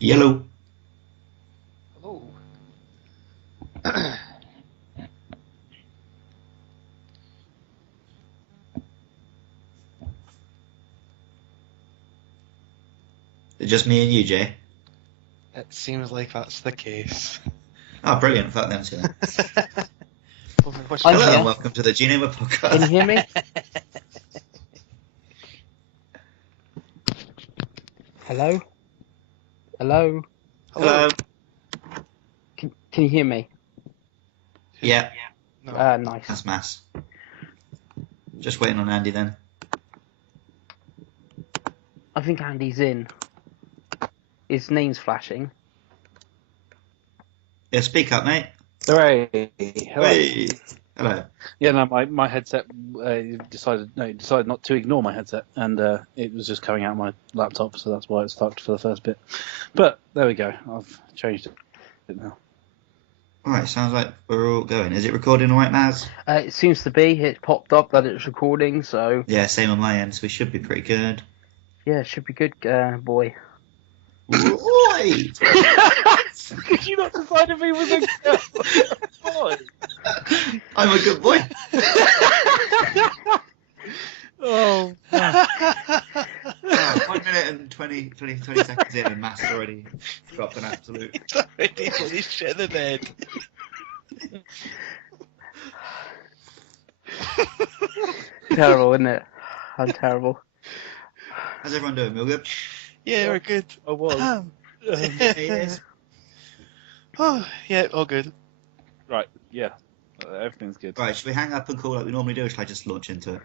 Yellow. Hello. Is it just me and you, Jay? It seems like that's the case. Oh, brilliant. Fuck them two then. Which I'm Hello here. and welcome to the GNamer Podcast. Can you hear me? Hello? Hello? Hello. Can you hear me? Yeah, No. Nice. that's mass. Just waiting on Andy then. I think Andy's in. His name's flashing. Yeah, speak up, mate. Hooray! Hello. Hey. Hello. Yeah, no, my headset decided not to ignore my headset, and it was just coming out of my laptop, so that's why it's fucked for the first bit. But there we go. I've changed it now. Alright, sounds like we're all going. Is it recording alright, Maz? It seems to be. It popped up that it's recording, so Yeah, same on my end, so we should be pretty good. yeah, it should be good, boy. Right. Could you not decide if he was a boy? I'm a good boy. Oh, 1 minute and 20 seconds in and Matt's already dropped an absolute... It's already fully shit in the bed. Terrible, isn't it? I'm terrible. How's everyone doing? Real good? Yeah, we're good. I was. Yes. Oh, yeah, all good. Right, yeah. Everything's good. Right, should we hang up and call like we normally do, or should I just launch into it?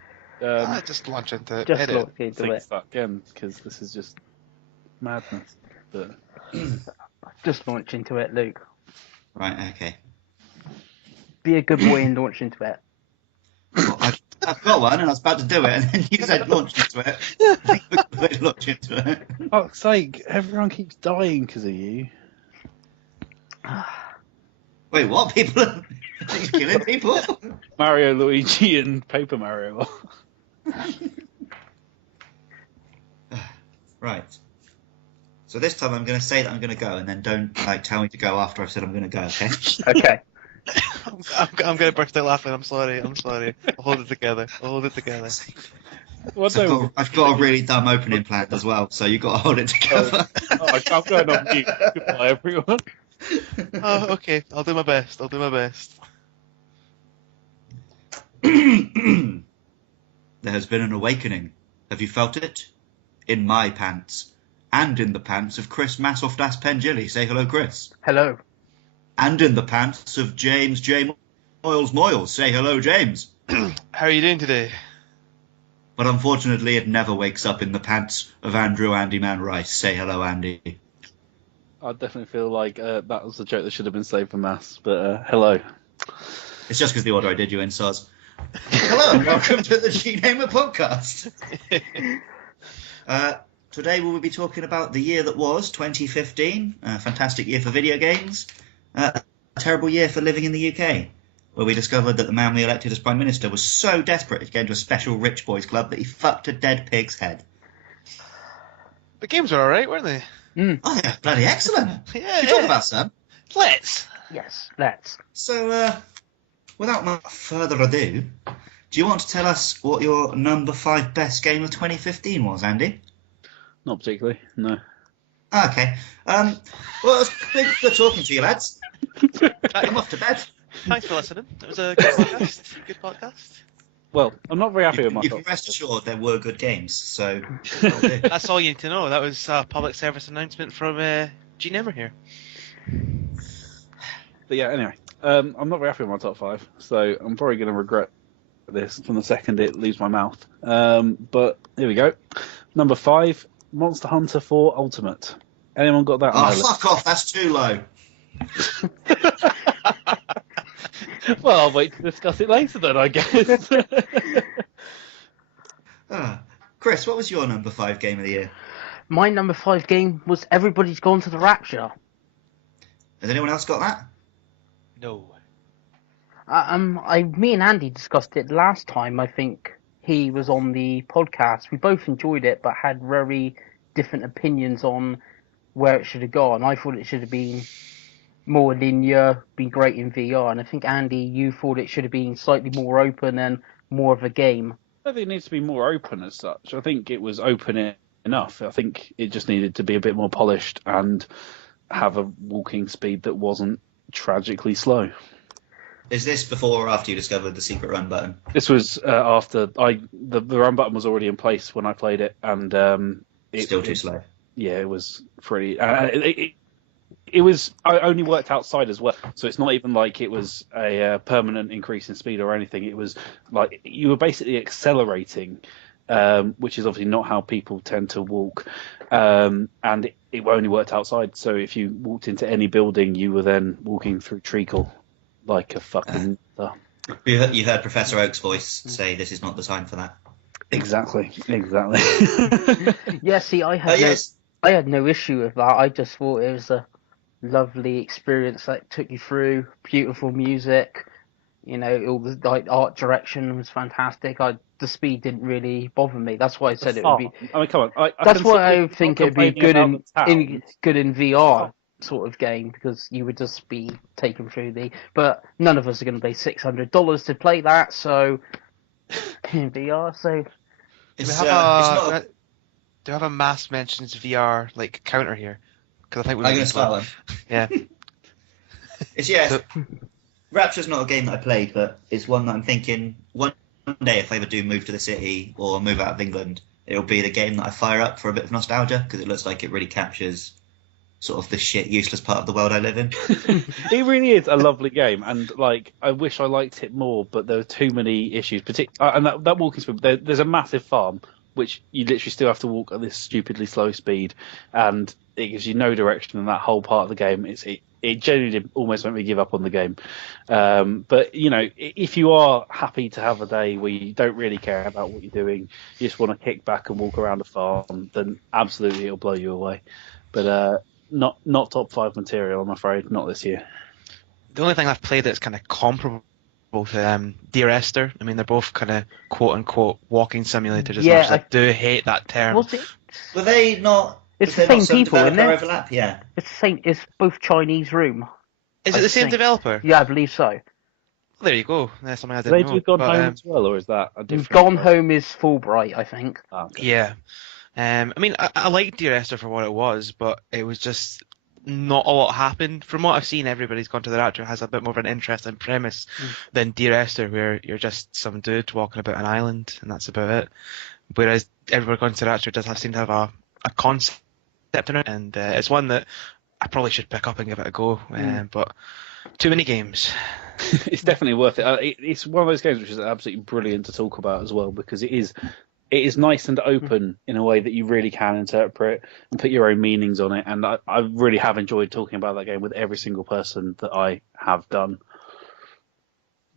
Just launch into it. Just Edit. look into Think it. that again, because this is just madness. But Just launch into it, Luke. Right, okay. Be a good boy and launch into it. Well, I've got one and I was about to do it, and then you said launch into it. I think we're going to launch into it. fuck's sake, everyone keeps dying because of you. Wait, what? People are you killing people? Mario, Luigi, and Paper Mario. Right. So this time I'm going to say that I'm going to go, and then don't like tell me to go after I've said I'm going to go. Okay? Okay. I'm gonna burst out laughing. I'm sorry. I'll hold it together. What So I've got a really dumb opening plan as well, so you've got to hold it together. I'm going on mute. Goodbye, everyone. Oh, okay. I'll do my best. There has been an awakening. Have you felt it? In my pants. And in the pants of Chris Massoff Pengilly. Say hello, Chris. Hello. And in the pants of James J. Moyles. Say hello, James. How are you doing today? But unfortunately, it never wakes up in the pants of Andrew Andy Man Rice. Say hello, Andy. I definitely feel like that was the joke that should have been saved for mass, but hello. It's just because the order I did you in, Soz. Hello, and welcome to the GNamer Podcast. Today we will be talking about the year that was, 2015. A fantastic year for video games. A terrible year for living in the UK, where we discovered that the man we elected as Prime Minister was so desperate to get into a special rich boys club that he fucked a dead pig's head. The games were alright, weren't they? Oh, yeah, bloody excellent. Yeah. You talk about some. Let's. Yes, let's. So, without much further ado, do you want to tell us what your number 5 best game of 2015 was, Andy? Not particularly, no. Okay. Well, it's good talking to you, lads. I'm off to bed. Thanks for listening. It was a good podcast. Well, I'm not very happy with You can myself. rest assured there were good games, so... That's all you need to know. That was a public service announcement from GNamer here. But yeah, anyway, I'm not very happy with my top 5, so I'm probably going to regret this from the second it leaves my mouth. But here we go. Number 5, Monster Hunter 4 Ultimate. Anyone got that? Oh, fuck off, that's too low. Well, I'll wait to discuss it later then, I guess. Chris, what was your number 5 game of the year? My number 5 game was Everybody's Gone to the Rapture. Has anyone else got that? No. Me and Andy discussed it last time. I think he was on the podcast. We both enjoyed it, but had very different opinions on where it should have gone. I thought it should have been more linear, been great in VR, and I think Andy, you thought it should have been slightly more open and more of a game. I don't think it needs to be more open as such. I think it was open enough. I think it just needed to be a bit more polished and have a walking speed that wasn't tragically slow. Is this before or after you discovered the secret run button? This was after the run button was already in place when I played it, and Still too slow. Yeah, it was pretty. It was. I only worked outside as well, so it's not even like it was a permanent increase in speed or anything. It was like you were basically accelerating, which is obviously not how people tend to walk, and it only worked outside. So if you walked into any building, you were then walking through treacle like a fucking. You heard Professor Oak's voice say, "This is not the time for that." Exactly. Yeah, see, I had no issue with that. I just thought it was a lovely experience that took you through beautiful music. You know, all the like art direction was fantastic. The speed didn't really bother me. That's why I said it would be. I mean, come on. That's why I think it'd be good in VR Oh. sort of game, because you would just be taken through But none of us are going to pay $600 to play that, so in VR. So Do we have a mass mentions VR like counter here? Because I think we're going to start one. Yeah. Rapture's not a game that I played, but it's one that I'm thinking one day if I ever do move to the city or move out of England, it'll be the game that I fire up for a bit of nostalgia, because it looks like it really captures sort of the shit, useless part of the world I live in. It really is a lovely game, and like I wish I liked it more, but there were too many issues. And that walking speed, there's a massive farm which you literally still have to walk at this stupidly slow speed, and it gives you no direction in that whole part of the game. It genuinely did almost make me give up on the game. But you know, if you are happy to have a day where you don't really care about what you're doing, you just want to kick back and walk around a farm, then absolutely it'll blow you away. But not top 5 material, I'm afraid, not this year. The only thing I've played that's kind of comparable to Dear Esther. I mean, they're both kind of quote-unquote walking simulators as much as I do hate that term. Were they not... It's the same people, isn't it? Overlap? Yeah. It's the same. It's both Chinese Room. Is it the same developer? Yeah, I believe so. There you go. That's something I didn't know. They do Gone Home as well, or is that a different... Gone Home is Fulbright, I think. Oh, okay. Yeah. I mean, I liked Dear Esther for what it was, but it was just not a lot happened. From what I've seen, Everybody's Gone to the Rapture has a bit more of an interesting premise than Dear Esther, where you're just some dude walking about an island, and that's about it. Whereas Everybody's Gone to the Rapture does seem to have a concept in it, and it's one that I probably should pick up and give it a go, but too many games. It's definitely worth it. It's one of those games which is absolutely brilliant to talk about as well, because it is nice and open in a way that you really can interpret and put your own meanings on it. And I really have enjoyed talking about that game with every single person that I have done.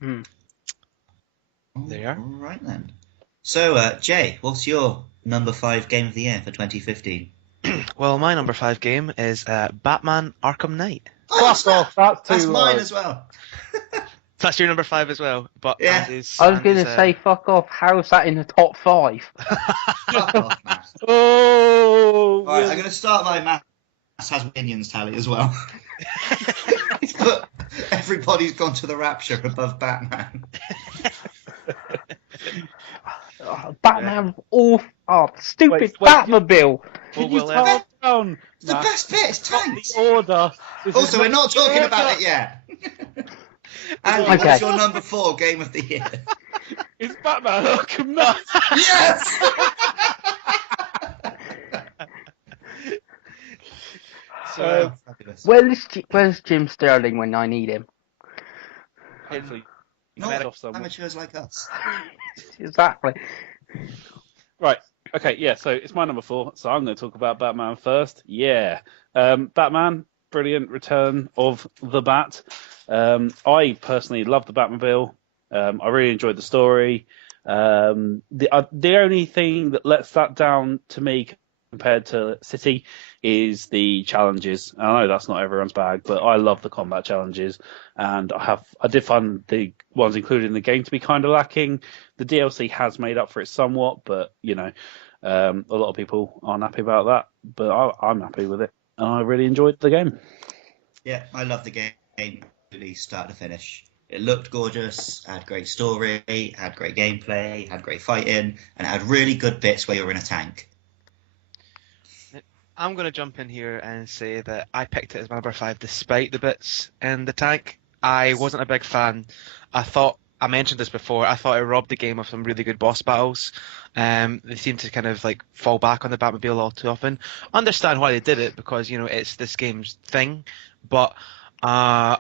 There you are. All right then. So, Jay, what's your number 5 game of the year for 2015? Well, my number 5 game is Batman Arkham Knight. Oh, that's mine low. as well. That's your number 5 as well. But Yeah. I was going to say, fuck off. How's that in the top 5? Fuck off, Matt. Oh! All right, I'm going to start my Matt has minions tally as well. He's put Everybody's Gone to the Rapture above Batman. Batman, stupid Wait, Batmobile. Can you Well, calm down? The Matt? best bit is tanks. The order. This Also, is we're not talking order. about it yet. Andy, Okay. what's your number 4 game of the year? It's Batman Arkham Knight. Yes! Fabulous. Where's Jim Sterling when I need him? Hopefully, Not off somewhere. amateurs like us. Exactly. Right. Okay. Yeah. So it's my number 4. So I'm going to talk about Batman first. Yeah. Batman, brilliant return of the Bat. I personally love the Batmobile. I really enjoyed the story. The only thing that lets that down to me compared to City is the challenges. I know that's not everyone's bag, but I love the combat challenges, and I did find the ones included in the game to be kind of lacking. The DLC has made up for it somewhat, but a lot of people aren't happy about that. But I'm happy with it, and I really enjoyed the game. Yeah, I love the game, really start to finish. It looked gorgeous, had great story, had great gameplay, had great fighting, and it had really good bits where you're in a tank. I'm going to jump in here and say that I picked it as my number 5 despite the bits in the tank. I wasn't a big fan. I mentioned this before, I thought it robbed the game of some really good boss battles. They seem to kind of like fall back on the Batmobile all too often. Understand why they did it, because, it's this game's thing, but I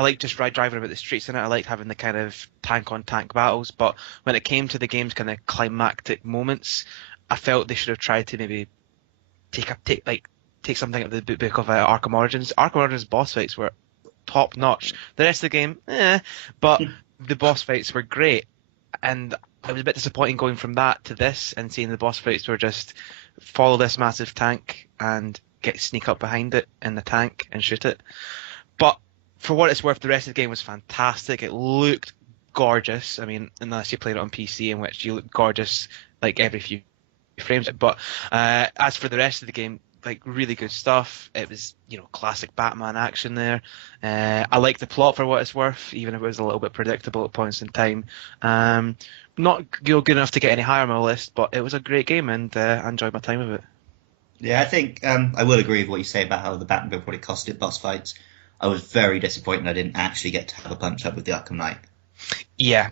like just driving about the streets in it. I like having the kind of tank-on-tank battles, but when it came to the game's kind of climactic moments, I felt they should have tried to maybe take something out of the book of Arkham Origins. Arkham Origins boss fights were top notch. The rest of the game, but the boss fights were great, and it was a bit disappointing going from that to this and seeing the boss fights were just follow this massive tank and sneak up behind it in the tank and shoot it. But for what it's worth, the rest of the game was fantastic. It looked gorgeous. I mean, unless you played it on PC, in which you look gorgeous like every few frames. But as for the rest of the game, like really good stuff. It was, classic Batman action there. I like the plot for what it's worth, even if it was a little bit predictable at points in time. Not good enough to get any higher on my list, but it was a great game, and I enjoyed my time with it. Yeah, I think I will agree with what you say about how the Batmobile probably costed boss fights. I was very disappointed I didn't actually get to have a punch up with the Arkham Knight. Yeah,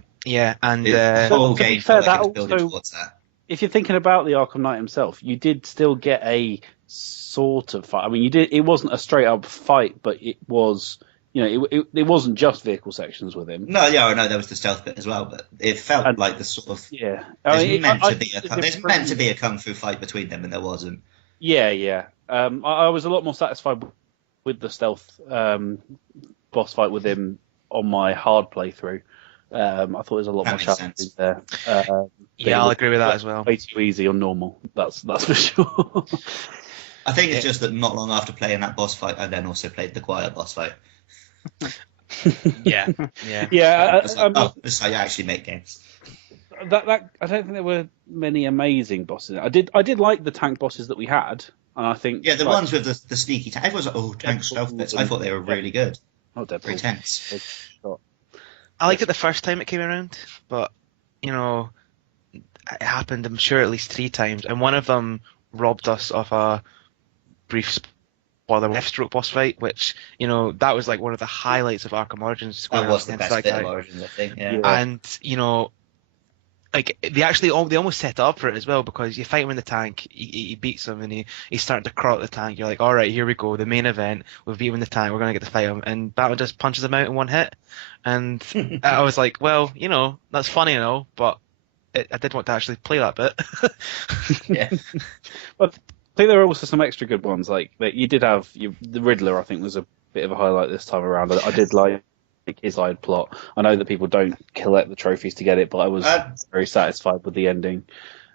and the whole to be game fair, felt like it was that building also- towards that. If you're thinking about the Arkham Knight himself, you did still get a sort of fight. I mean, it wasn't a straight up fight, but it was, it wasn't just vehicle sections with him. No, there was the stealth bit as well, but it felt like the sort of Yeah, there's meant to be a kung fu fight between them, and there wasn't. Yeah. I was a lot more satisfied with the stealth boss fight with him on my hard playthrough. I thought there was a lot more challenging there. Yeah, I'll agree with that as well. Way too easy on normal. That's for sure. I think it's just that not long after playing that boss fight, I then also played the quiet boss fight. Yeah. This is how you actually make games. That I don't think there were many amazing bosses. I did like the tank bosses that we had, and I think the ones with the sneaky tank. Everyone's like, tank stealth bits. I thought they were really good. Oh, definitely. Very tense. I liked it the first time it came around, but it happened, I'm sure, at least 3 times, and one of them robbed us of a brief spoiler left-stroke boss fight, which that was like one of the highlights of Arkham Origins. That was the best bit of Origins, I think. Yeah. And like they almost set up for it as well, because you fight him in the tank, he beats him, and he's starting to crawl out the tank. You're like, all right, here we go, the main event. We've beat him in the tank. We're gonna get to fight him, and Batman just punches him out in one hit. And I was like, well, that's funny and all, but I did want to actually play that bit. Yeah. But I think there are also some extra good ones. Like you did have the Riddler. I think was a bit of a highlight this time around. I did like his side plot. I know that people don't collect the trophies to get it, but I was very satisfied with the ending.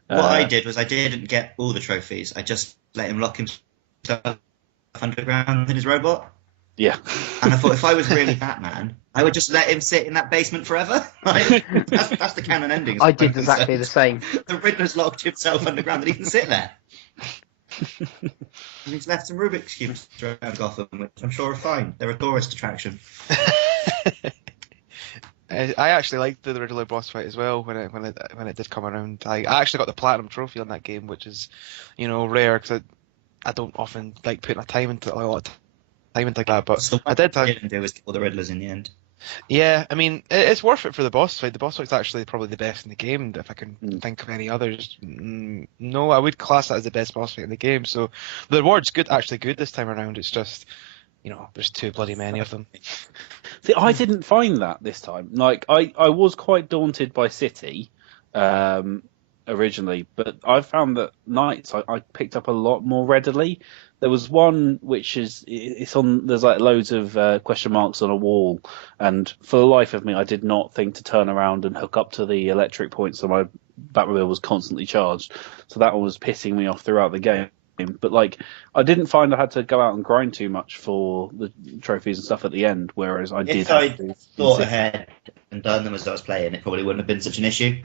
What I did was I didn't get all the trophies. I just let him lock himself underground in his robot. Yeah. And I thought if I was really Batman, I would just let him sit in that basement forever. That's the canon ending. I did exactly the same. The Riddler's locked himself underground and he can sit there. And he's left some Rubik's cubes around Gotham, which I'm sure are fine. They're a tourist attraction. I actually liked the Riddler boss fight as well when it did come around. I actually got the platinum trophy on that game, which is rare, because I don't often like putting a lot of time into that, but I did. I didn't do was kill the Riddlers in the end. Yeah, I mean, it's worth it for the boss fight. The boss fight's actually probably the best in the game, if I can think of any others. No, I would class that as the best boss fight in the game, so the reward's actually good this time around. It's just, there's too bloody many of them. See, I didn't find that this time. Like, I was quite daunted by City originally, but I found that Knights I picked up a lot more readily. There was one which there's like loads of question marks on a wall, and for the life of me, I did not think to turn around and hook up to the electric points on my Batmobile was constantly charged, so that was pissing me off throughout the game. But like, I didn't find I had to go out and grind too much for the trophies and stuff at the end, whereas I did. If I thought ahead and done them as I was playing, it probably wouldn't have been such an issue.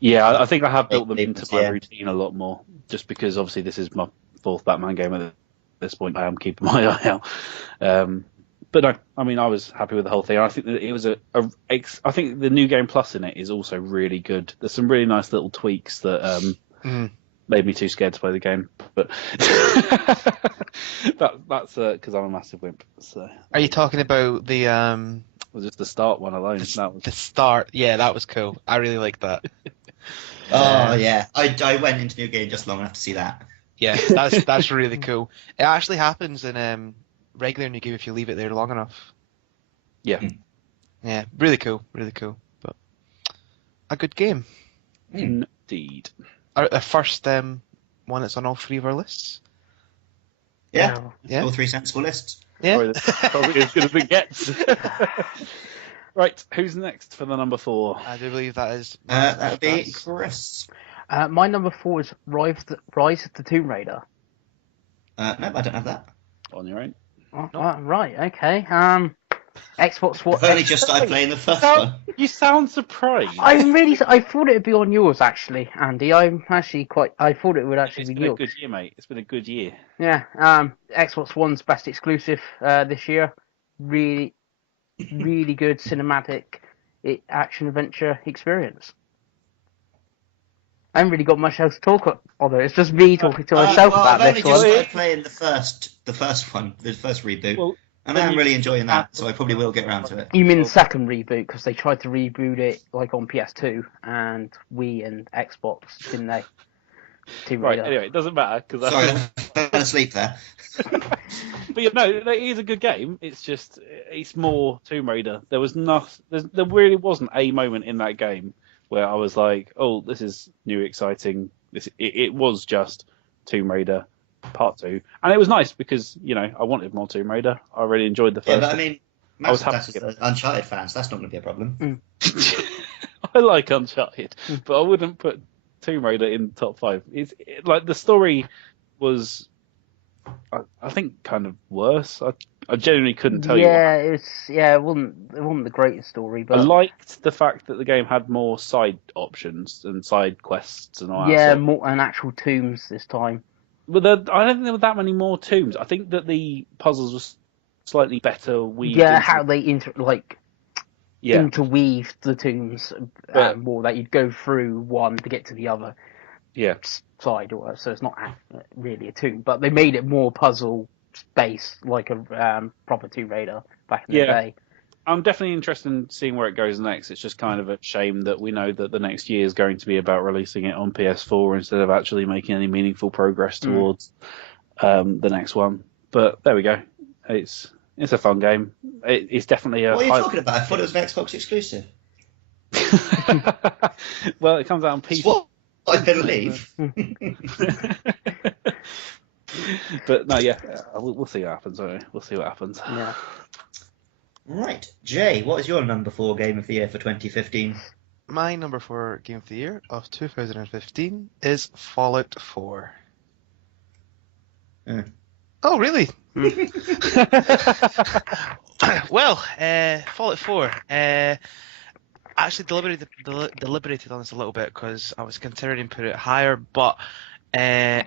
Yeah, I think I have built them into my routine a lot more, just because obviously this is my 4th Batman game at this point. I am keeping my eye out. But no, I mean, I was happy with the whole thing. I think that it was I think the new game plus in it is also really good. There's some really nice little tweaks that made me too scared to play the game. But that's because I'm a massive wimp. So. Are you talking about the Well, just the start one alone. The start, yeah, that was cool. I really liked that. Oh yeah, I went into New Game just long enough to see that. Yeah, that's really cool. It actually happens in regular New Game if you leave it there long enough. Yeah. Yeah, really cool, but a good game. Indeed. Our first one that's on all 3 of our lists. Yeah, Yeah. all 3 sensible lists. Yeah. Probably as good as it gets. Right, who's next for the number 4? I do believe that is. That would be Chris. My number 4 is Rise of the Tomb Raider. No, I don't have that. On your own. Oh, right, okay. Xbox One. I've only just started playing the first one. You sound surprised. I thought it'd be on yours actually, Andy. I'm actually I thought it would actually It's be been a yours. good year, mate. It's been a good year. Yeah. Xbox One's best exclusive this year. Really, really good cinematic action adventure experience. I haven't really got much else to talk on it. It's just me talking to myself about I've this only one. just started playing the first one, the first reboot. Well, and I'm really enjoying that, so I probably will get around to it. You mean the second reboot, because they tried to reboot it like on PS2 and Wii and Xbox, didn't they? Right, anyway, it doesn't matter. Sorry, I fell asleep there. But yeah, no, it is a good game. It's just, it's more Tomb Raider. There really wasn't a moment in that game where I was like, oh, this is new, exciting. It was just Tomb Raider Part 2. And it was nice because, I wanted more Tomb Raider. I really enjoyed the first Yeah, but I mean, was that's happy. Uncharted fans, that's not going to be a problem. I like Uncharted, but I wouldn't put Tomb Raider in top 5. Like the story was, I think, kind of worse. I genuinely couldn't tell you. It wasn't the greatest story, but I liked the fact that the game had more side options and side quests and all that. yeah, more and actual tombs this time. But I don't think there were that many more tombs. I think that the puzzles were slightly better weaved. Yeah, into... how they interweave the tombs more, that you'd go through one to get to the other side, so it's not really a tomb, but they made it more puzzle based, like a proper Tomb Raider back in the day. I'm definitely interested in seeing where it goes next. It's just kind of a shame that we know that the next year is going to be about releasing it on PS4 instead of actually making any meaningful progress towards the next one. But there we go. It's a fun game. It's definitely a... What are you talking about? I thought it was an Xbox exclusive. Well, it comes out on PC. What? I believe. But no, we'll see what happens, won't we? We'll see what happens. Yeah. Right. Jay, what is your number 4 game of the year for 2015? My number 4 game of the year of 2015 is Fallout 4. Oh, really? Well, Fallout 4. Actually deliberated on this a little bit because I was considering putting it higher, but I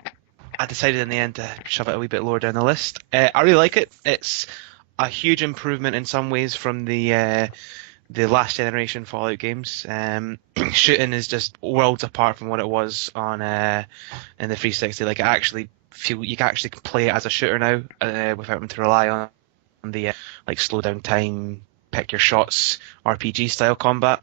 decided in the end to shove it a wee bit lower down the list. I really like it. It's a huge improvement in some ways from the last generation Fallout games. Shooting is just worlds apart from what it was on in the 360. Like, I actually feel you can actually play it as a shooter now without having to rely on the like slow down time, pick your shots, RPG style combat.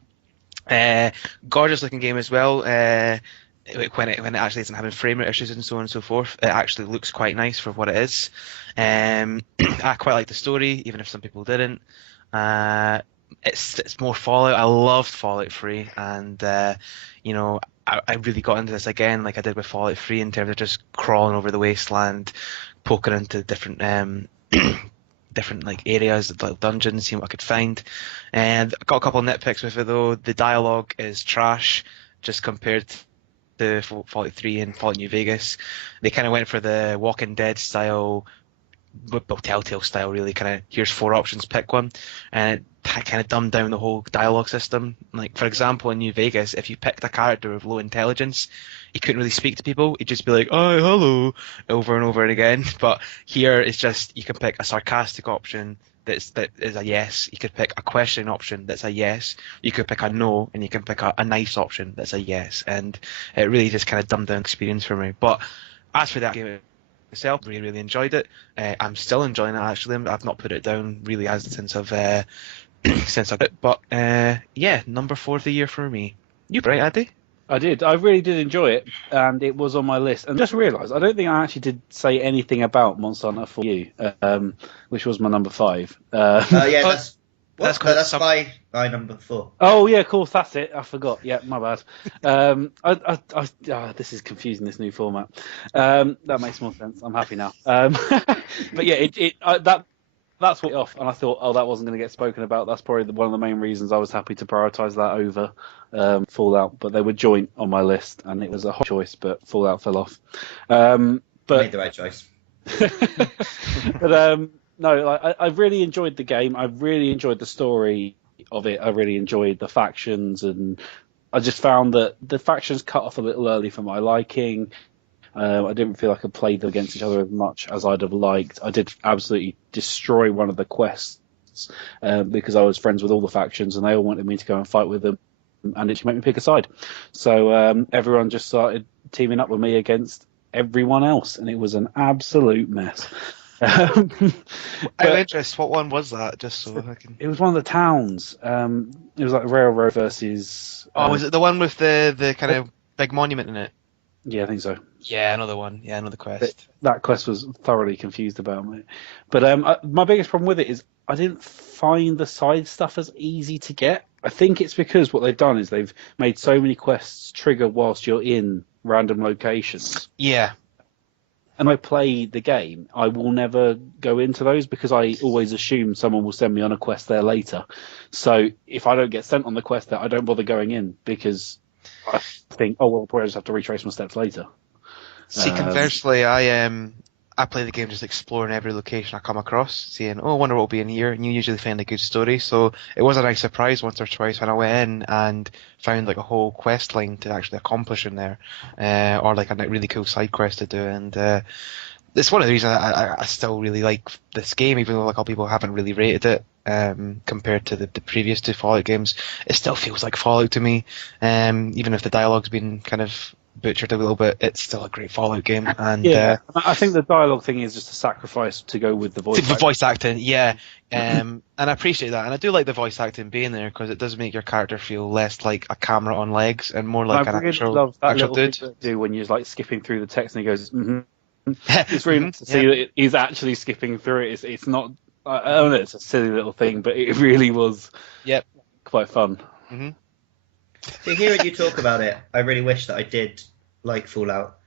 Gorgeous looking game as well. When it actually isn't having frame rate issues and so on and so forth, it actually looks quite nice for what it is. I quite like the story, even if some people didn't. It's more Fallout. I loved Fallout 3, and I really got into this again, like I did with Fallout 3, in terms of just crawling over the wasteland, poking into different different like areas, like dungeons, seeing what I could find. And I got a couple of nitpicks with it though. The dialogue is trash, just compared the Fallout 3 and Fallout New Vegas. They kind of went for the Walking Dead style, well, Telltale style really, kind of here's 4 options, pick one, and it kind of dumbed down the whole dialogue system. Like, for example, in New Vegas, if you picked a character with low intelligence, he couldn't really speak to people. He'd just be like, oh, hello, over and over and again. But here it's just, you can pick a sarcastic option that is a yes. You could pick a question option that's a yes. You could pick a no, and you can pick a nice option that's a yes. And it really just kind of dumbed down the experience for me. But as for that game myself, really, really enjoyed it. I'm still enjoying it, actually. I've not put it down really since I've since I've it. But yeah, number 4 of the year for me. You right, Andy? I did. I really did enjoy it, and it was on my list. And just realised, I don't think I actually did say anything about Monster Hunter for you, which was my number 5. Yeah, that's cool. my number 4. Oh yeah, of course, that's it. I forgot. Yeah, my bad. This is confusing, this new format. That makes more sense. I'm happy now. But yeah, that's what off, and I thought, oh, that wasn't going to get spoken about. That's probably one of the main reasons I was happy to prioritise that over Fallout. But they were joint on my list, and it was a hot choice, but Fallout fell off. Made the right choice. But no, I really enjoyed the game. I really enjoyed the story of it. I really enjoyed the factions, and I just found that the factions cut off a little early for my liking. I didn't feel like I played them against each other as much as I'd have liked. I did absolutely destroy one of the quests because I was friends with all the factions, and they all wanted me to go and fight with them, and it just made me pick a side. So everyone just started teaming up with me against everyone else, and it was an absolute mess. I'm interested. What one was that? Just so I can. It was one of the towns. It was like Railroad versus. Was it the one with the kind of big monument in it? Yeah, I think so. Yeah, another one. Yeah, another quest. That quest was thoroughly confused about me. But my biggest problem with it is I didn't find the side stuff as easy to get. I think it's because what they've done is they've made so many quests trigger whilst you're in random locations. Yeah. And I play the game, I will never go into those because I always assume someone will send me on a quest there later. So if I don't get sent on the quest there, I don't bother going in because I think, oh, well, I'll probably just have to retrace my steps later. See, conversely, I play the game just exploring every location I come across, saying, oh, I wonder what will be in here, and you usually find a good story. So it was a nice surprise once or twice when I went in and found like a whole quest line to actually accomplish in there, or like a really cool side quest to do. And it's one of the reasons I still really like this game, even though like all people haven't really rated it compared to the previous 2 Fallout games. It still feels like Fallout to me, even if the dialogue's been kind of butchered a little bit. It's still a great Fallout game. And yeah, I think the dialogue thing is just a sacrifice to go with the voice acting. Voice acting, yeah. And I appreciate that, and I do like the voice acting being there because it does make your character feel less like a camera on legs and more like an actual, love that actual little dude. thing they do when you're like skipping through the text and he goes, It's really nice to see that he's actually skipping through it. It's not. I don't know. It's a silly little thing, but it really was. Yep. Quite fun. Mm-hmm. To hear you talk about it, I really wish that I did like Fallout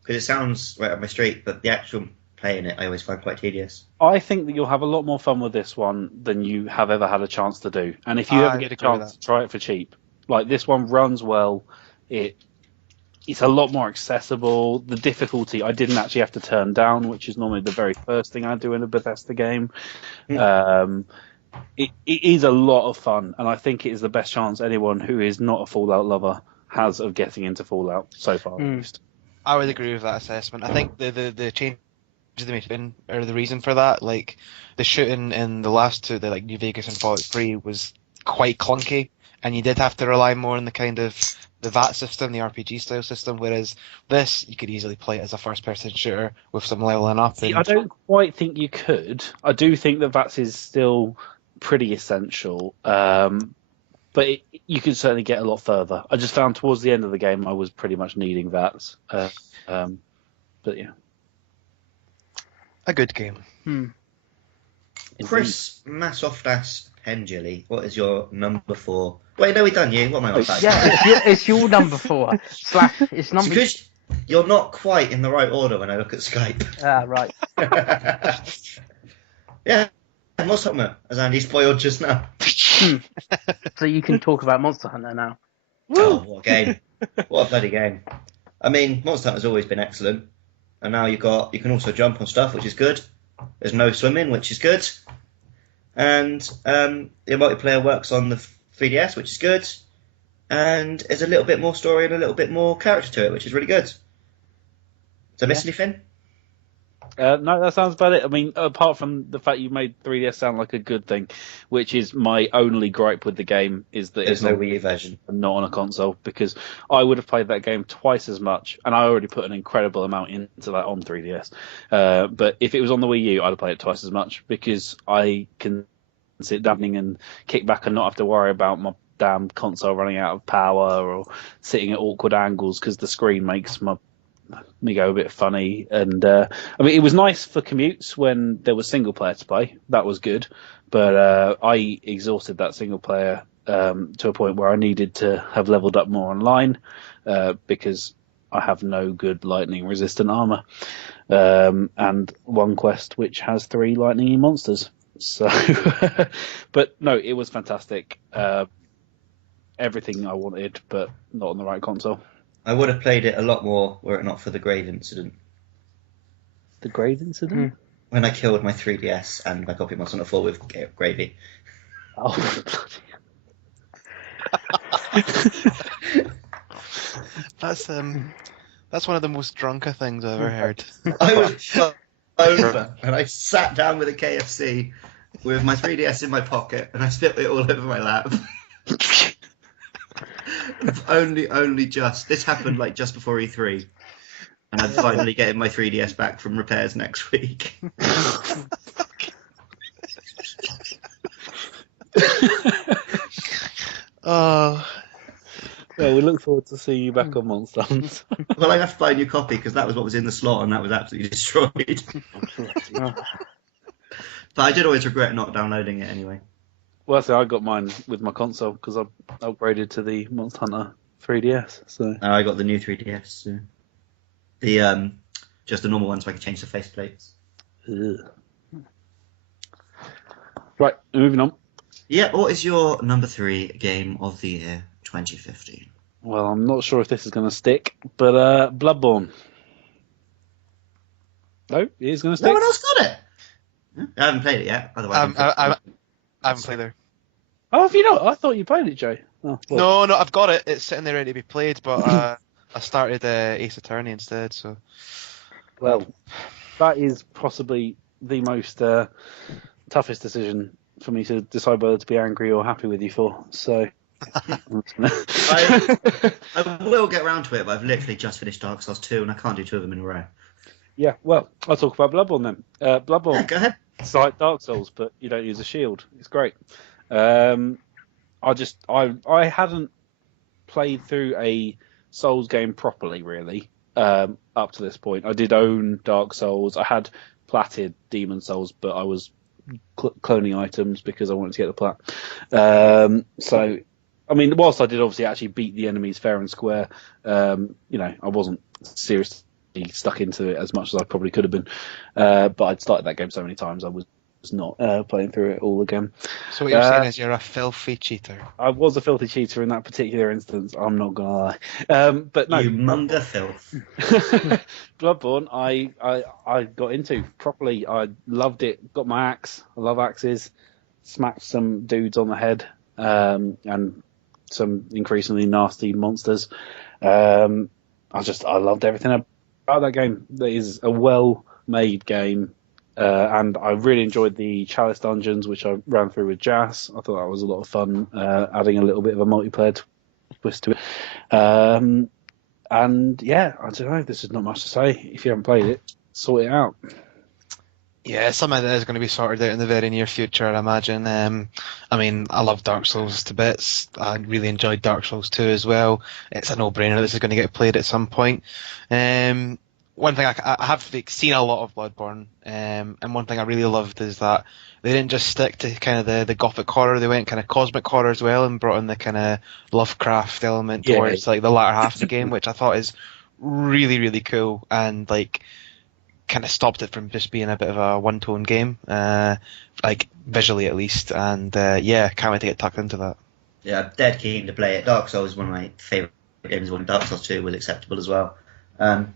because it sounds right up my street, but the actual playing it I always find quite tedious. I think that you'll have a lot more fun with this one than you have ever had a chance to do. And if you ever get a chance to try it for cheap, like this one runs well, it's a lot more accessible. The difficulty I didn't actually have to turn down, which is normally the very first thing I do in a Bethesda game. It is a lot of fun, and I think it is the best chance anyone who is not a Fallout lover has of getting into Fallout so far. At least. I would agree with that assessment. I think the changes they made are the reason for that. Like the shooting in the last 2, the like New Vegas and Fallout 3, was quite clunky, and you did have to rely more on the kind of the VAT system, the RPG style system, whereas this you could easily play it as a first person shooter with some leveling up. See, I don't quite think you could. I do think that VATS is still pretty essential, but you could certainly get a lot further. I just found towards the end of the game I was pretty much needing VATS. But yeah. A good game. Chris Masoftas Penduli, what is your number 4? Wait, no, we done you. What am I on about? Yeah, it's your number 4. / it's number. Because you're not quite in the right order when I look at Skype. Ah, right. Yeah, Monster Hunter, as Andy spoiled just now. So you can talk about Monster Hunter now. Oh, what a game. What a bloody game. I mean, Monster Hunter's always been excellent, and now you can also jump on stuff, which is good. There's no swimming, which is good, and the multiplayer works on the 3DS, which is good, and there's a little bit more story and a little bit more character to it, which is really good. Did I miss anything? No, that sounds about it. I mean, apart from the fact you made 3DS sound like a good thing, which is my only gripe with the game, is that There's no Wii U version. Not on a console, because I would have played that game twice as much, and I already put an incredible amount into that on 3DS. But if it was on the Wii U, I'd have played it twice as much, because I can sit down and kick back and not have to worry about my damn console running out of power or sitting at awkward angles because the screen makes me go a bit funny. And I mean, it was nice for commutes when there was single player to play. That was good, but I exhausted that single player to a point where I needed to have leveled up more online because I have no good lightning resistant armor and one quest which has 3 lightning monsters. So, but no, it was fantastic. Everything I wanted, but not on the right console. I would have played it a lot more were it not for the grave incident. The grave incident? When I killed my 3DS and my copy of Monster Hunter 4 with gravy. Oh, That's one of the most drunker things I've ever heard. I was over and I sat down with a KFC with my 3DS in my pocket and I spit it all over my lap. only just this happened like just before E3, and I'm finally getting my 3DS back from repairs next week. Oh, well, we look forward to seeing you back on Monster Hunt. Well, I have to buy a new copy because that was what was in the slot and that was absolutely destroyed. But I did always regret not downloading it anyway. Well, so I got mine with my console because I upgraded to the Monster Hunter 3DS. So I got the new 3DS. So. The just the normal one, so I could change the faceplates. Right, moving on. Yeah, what is your number 3 game of the year 2015? Well, I'm not sure if this is going to stick, but Bloodborne. No, it is going to stick. No one else got it. I haven't played it yet. Otherwise, I haven't played there. Oh, have you not? I thought you played it, Jay. Oh, well. No, I've got it. It's sitting there ready to be played, but I started Ace Attorney instead. So, well, that is possibly the most toughest decision for me to decide whether to be angry or happy with you for. So, I will get around to it, but I've literally just finished Dark Souls 2, and I can't do 2 of them in a row. Yeah, well, I'll talk about Bloodborne then. Bloodborne. Yeah, go ahead. It's like Dark Souls, but you don't use a shield. It's great. I hadn't played through a Souls game properly, really, up to this point. I did own Dark Souls. I had platted Demon Souls, but I was cloning items because I wanted to get the plat. So, I mean, whilst I did obviously actually beat the enemies fair and square, I wasn't seriously stuck into it as much as I probably could have been. But I'd started that game so many times, I was not playing through it all again. So what you're saying is you're a filthy cheater. I was a filthy cheater in that particular instance, I'm not going to lie. But no. You monger filth. Bloodborne, I got into properly. I loved it. Got my axe. I love axes. Smacked some dudes on the head and some increasingly nasty monsters. I loved everything about that game. It is a well-made game. And I really enjoyed the Chalice dungeons, which I ran through with Jas. I thought that was a lot of fun, adding a little bit of a multiplayer twist to it. And yeah, I don't know. There's not much to say. If you haven't played it, sort it out. Yeah, something that is going to be sorted out in the very near future, I imagine. I love Dark Souls to bits. I really enjoyed Dark Souls 2 as well. It's a no-brainer. This is going to get played at some point. One thing I have seen a lot of Bloodborne, and one thing I really loved is that they didn't just stick to kind of the gothic horror. They went kind of cosmic horror as well, and brought in the kind of Lovecraft element towards like the latter half of the game, which I thought is really, really cool, and like kind of stopped it from just being a bit of a one-tone game, like visually at least. And can't wait to get tucked into that. Yeah, I'm dead keen to play it. Dark Souls is one of my favourite games. When Dark Souls 2 was acceptable as well. and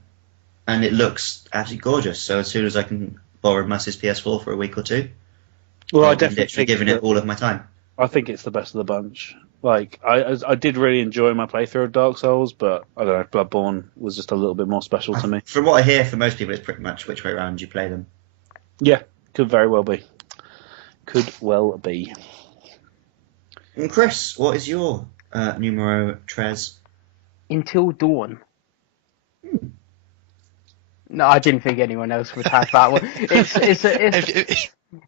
it looks absolutely gorgeous. So as soon as I can borrow Muss's PS4 for a week or two, Well, I I'll be definitely literally think giving it that- all of my time. I think it's the best of the bunch. Like, I did really enjoy my playthrough of Dark Souls, but I don't know, Bloodborne was just a little bit more special to me. From what I hear, for most people, it's pretty much which way around you play them. Yeah, could very well be. Could well be. And Chris, what is your numero tres? Until Dawn. No, I didn't think anyone else would have that one.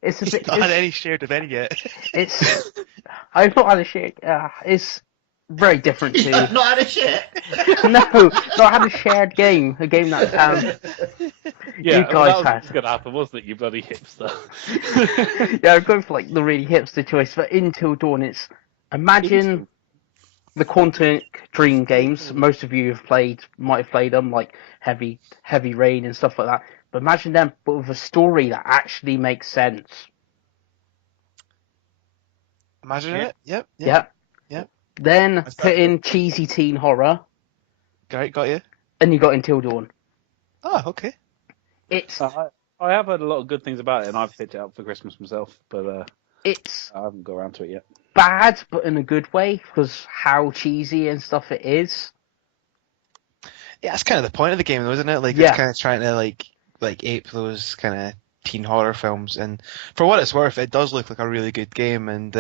It's a bit. Not had any shared of any yet. It's. I've not had a shit. It's very different to. You've not had a shit. No, not had a shared game. A game that Yeah, you well, guys that had. was going to happen, wasn't it, you bloody hipster? Yeah, I'm going for like the really hipster choice. But Until Dawn, it's imagine the Quantic Dream games. Most of you might have played them, like Heavy Rain and stuff like that. But imagine them, but with a story that actually makes sense. Imagine it. Yep. Yep. Then That's put better. in cheesy teen horror, Great, got you. and you got Until Dawn. Oh, okay. It's I have heard a lot of good things about it, and I've picked it up for Christmas myself, but it's I haven't got around to it yet. bad, but in a good way, because how cheesy and stuff it is. Yeah, that's kind of the point of the game, though, isn't it? Like, Yeah. it's kind of trying to like ape those kind of teen horror films, and for what it's worth, it does look like a really good game. And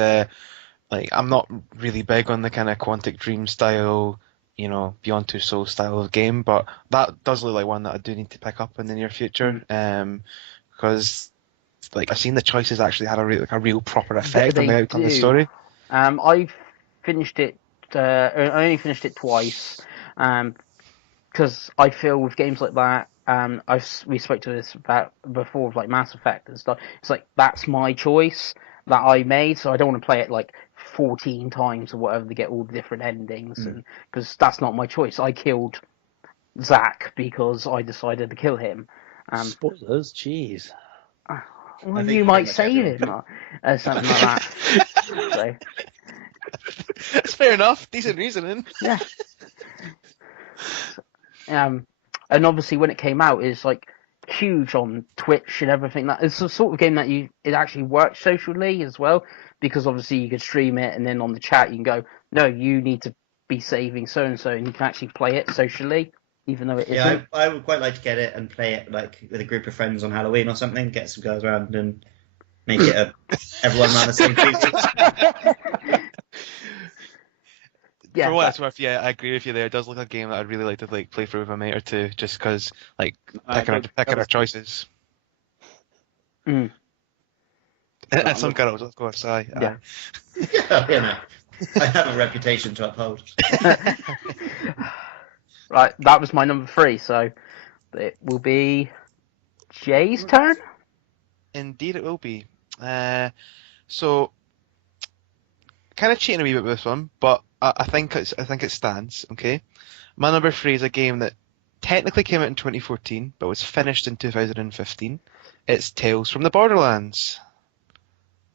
like, I'm not really big on the kind of Quantic Dream style, Beyond Two Souls style of game, but that does look like one that I do need to pick up in the near future. Because like I've seen the choices actually had a real proper effect on the They outcome of the do. story. I've finished it. I only finished it twice, because I feel with games like that, we spoke to this about before, with like Mass Effect and stuff. It's like that's my choice that I made, so I don't want to play it like 14 times or whatever to get all the different endings, and because that's not my choice. I killed Zack because I decided to kill him. Spoilers, jeez. Well, think you might pretty much save everyone him, something like that. So, That's fair enough. Decent reasoning. yeah. And obviously when it came out, it's like huge on Twitch and everything. That it's the sort of game that it actually works socially as well, because obviously you could stream it, and then on the chat you can go, no, you need to be saving so and so, and you can actually play it socially, even though it Yeah, isn't. I would quite like to get it and play it like with a group of friends on Halloween or something. Get some guys around and make it everyone around the same duty. Yeah, For what it's worth, yeah, I agree with you there. It does look like a game that I'd really like to play through with a mate or two, just because picking our choices. Mm. And some girls, of course. Yeah. Yeah, I have a reputation to uphold. Right, that was my number 3, so it will be Jay's turn. Indeed, it will be. So, kind of cheating a wee bit with this one, but I think it stands. Okay, my number 3 is a game that technically came out in 2014, but was finished in 2015. It's Tales from the Borderlands.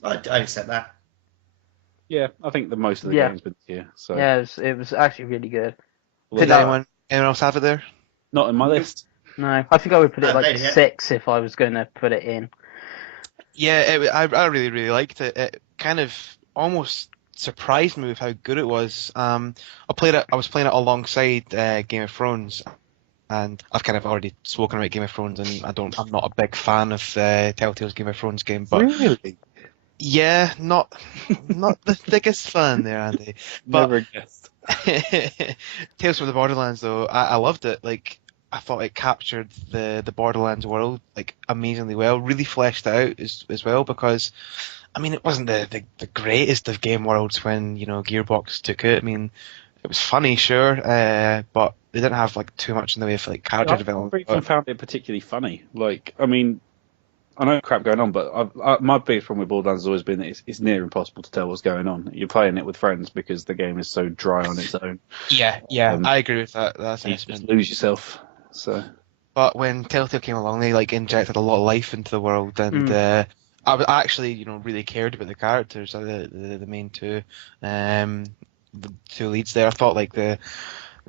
I'd accept that. Yeah, I think the most of the Yeah. game's been here. So Yeah, it was actually really good. Did anyone else have it there? not in my list. No, I think I would put it like Played it yet. 6 if I was going to put it in. Yeah, I really, really liked it. It kind of almost surprised me with how good it was. I was playing it alongside Game of Thrones, and I've kind of already spoken about Game of Thrones, and I'm not a big fan of Telltale's Game of Thrones game, but Really? yeah, not the biggest fan there, Andy. But Never guessed. Tales from the Borderlands, though, I loved it. Like, I thought it captured the Borderlands world like amazingly well, really fleshed it out as well, because I mean, it wasn't the greatest of game worlds when, Gearbox took it. I mean, it was funny, sure, but they didn't have like too much in the way of like character I development. never even found it particularly funny. Like, I mean, I know crap going on, but my biggest problem with Borderlands has always been that it's near impossible to tell what's going on. You're playing it with friends because the game is so dry on its own. Yeah, I agree with that. That's You just lose yourself. So But when Telltale came along, they like injected a lot of life into the world, and I actually, really cared about the characters, the main two, the two leads there. I thought like the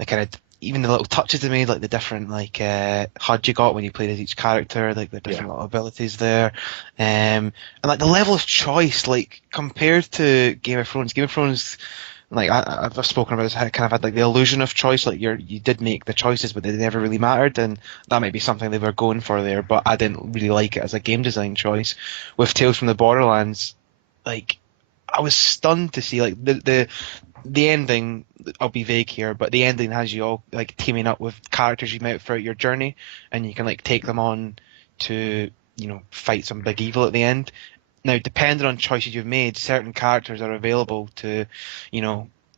kind of even the little touches they made, like the different like HUD you got when you played as each character, like the different little abilities there, and like the level of choice, like compared to Game of Thrones. Game of Thrones, like I've spoken about, how it kind of had like the illusion of choice, like you did make the choices, but they never really mattered, and that might be something they were going for there. But I didn't really like it as a game design choice. With Tales from the Borderlands, like I was stunned to see like the ending. I'll be vague here, but the ending has you all like teaming up with characters you met throughout your journey, and you can like take them on to fight some big evil at the end. Now, depending on choices you've made, certain characters are available to,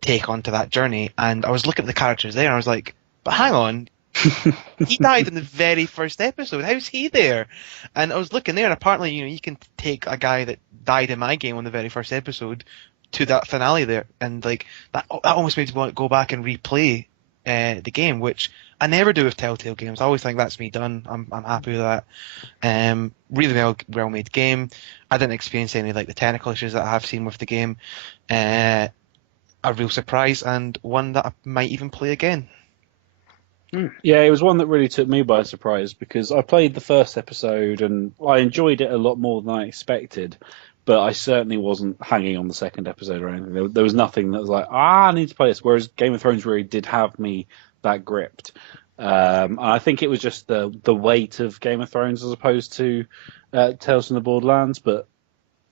take onto that journey. And I was looking at the characters there, and I was like, but hang on, he died in the very first episode. How's he there? And I was looking there, and apparently, you can take a guy that died in my game on the very first episode to that finale there, and like that almost made me want to go back and replay the game, which I never do with Telltale games. I always think that's me done. I'm happy with that. Really well made game. I didn't experience any like the technical issues that I have seen with the game. A real surprise, and one that I might even play again. Yeah, it was one that really took me by surprise, because I played the first episode and I enjoyed it a lot more than I expected. But I certainly wasn't hanging on the second episode or anything. There was nothing that was like, I need to play this. Whereas Game of Thrones really did have me that gripped. And I think it was just the weight of Game of Thrones as opposed to Tales from the Borderlands. But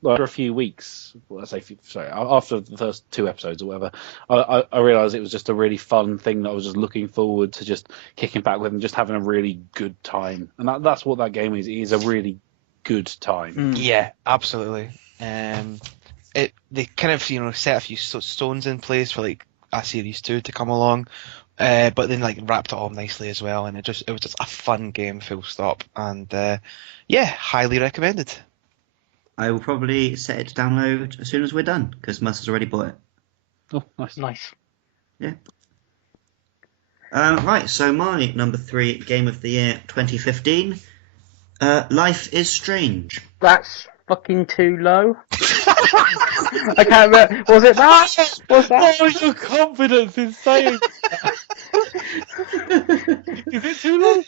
after a few weeks, after the first 2 episodes or whatever, I realised it was just a really fun thing that I was just looking forward to just kicking back with and just having a really good time. And that's what that game is. It is a really good time. Yeah, absolutely. They kind of set a few stones in place for like a series 2 to come along, but then like wrapped it all nicely as well, and it was just a fun game, full stop. And highly recommended. I will probably set it to download as soon as we're done, because Mus has already bought it. Oh, Nice. Yeah. Right, so my number 3 game of the year 2015, Life is Strange. That's fucking too low. I can't remember. Was it that? Was that? What was your confidence in saying that? Is it too low?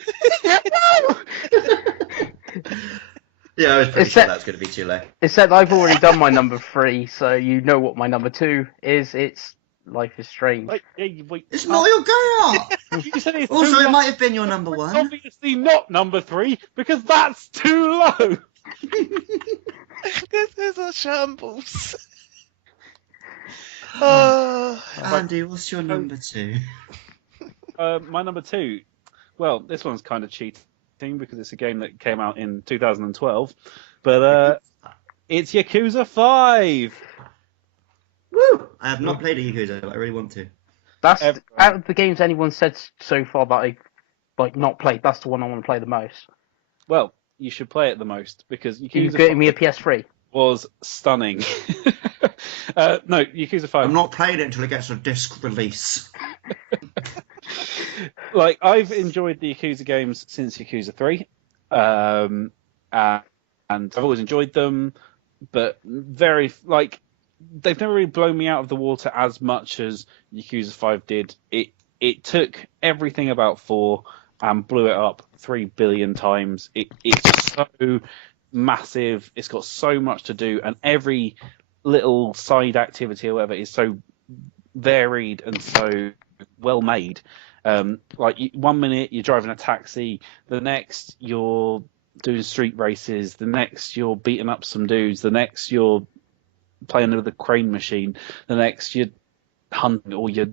Yeah, I was pretty sure that was going to be too low. Except I've already done my number 3, so you know what my number 2 is. It's Life is Strange. Wait. It's not your girl! You said it's Also, too it low. might have been your number 1. Obviously not number 3, because that's too low. This is a shambles. Andy, what's your number 2? My number 2, well, this one's kind of cheating because it's a game that came out in 2012, but it's Yakuza 5. Woo! I have not played a Yakuza, but I really want to. That's out of the games anyone said so far that I've not played. That's the one I want to play the most. Well, you should play it the most, because You Yakuza getting me a 5 PS3? was stunning. No, Yakuza 5. I'm not playing it until it gets a disc release. Like, I've enjoyed the Yakuza games since Yakuza 3, and I've always enjoyed them, but they've never really blown me out of the water as much as Yakuza 5 did. It took everything about 4 and blew it up 3 billion times. It's so massive. It's got so much to do, and every little side activity or whatever is so varied and so well made. Like, 1 minute you're driving a taxi, the next you're doing street races, the next you're beating up some dudes, the next you're playing with a crane machine, the next you're hunting or you're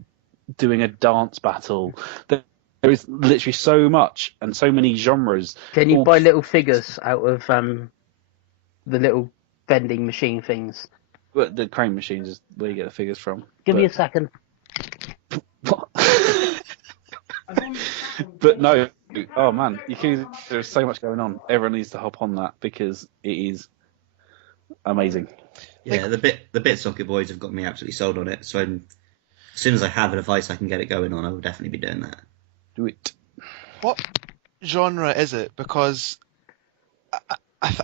doing a dance battle. There is literally so much and so many genres. Can you buy little figures out of the little vending machine things? But the crane machines is where you get the figures from. Give me a second. What? But no, oh man, there's so much going on. Everyone needs to hop on that because it is amazing. Yeah, the BitSocket boys have got me absolutely sold on it. So as soon as I have a device I can get it going on, I will definitely be doing that. Do it. What genre is it? Because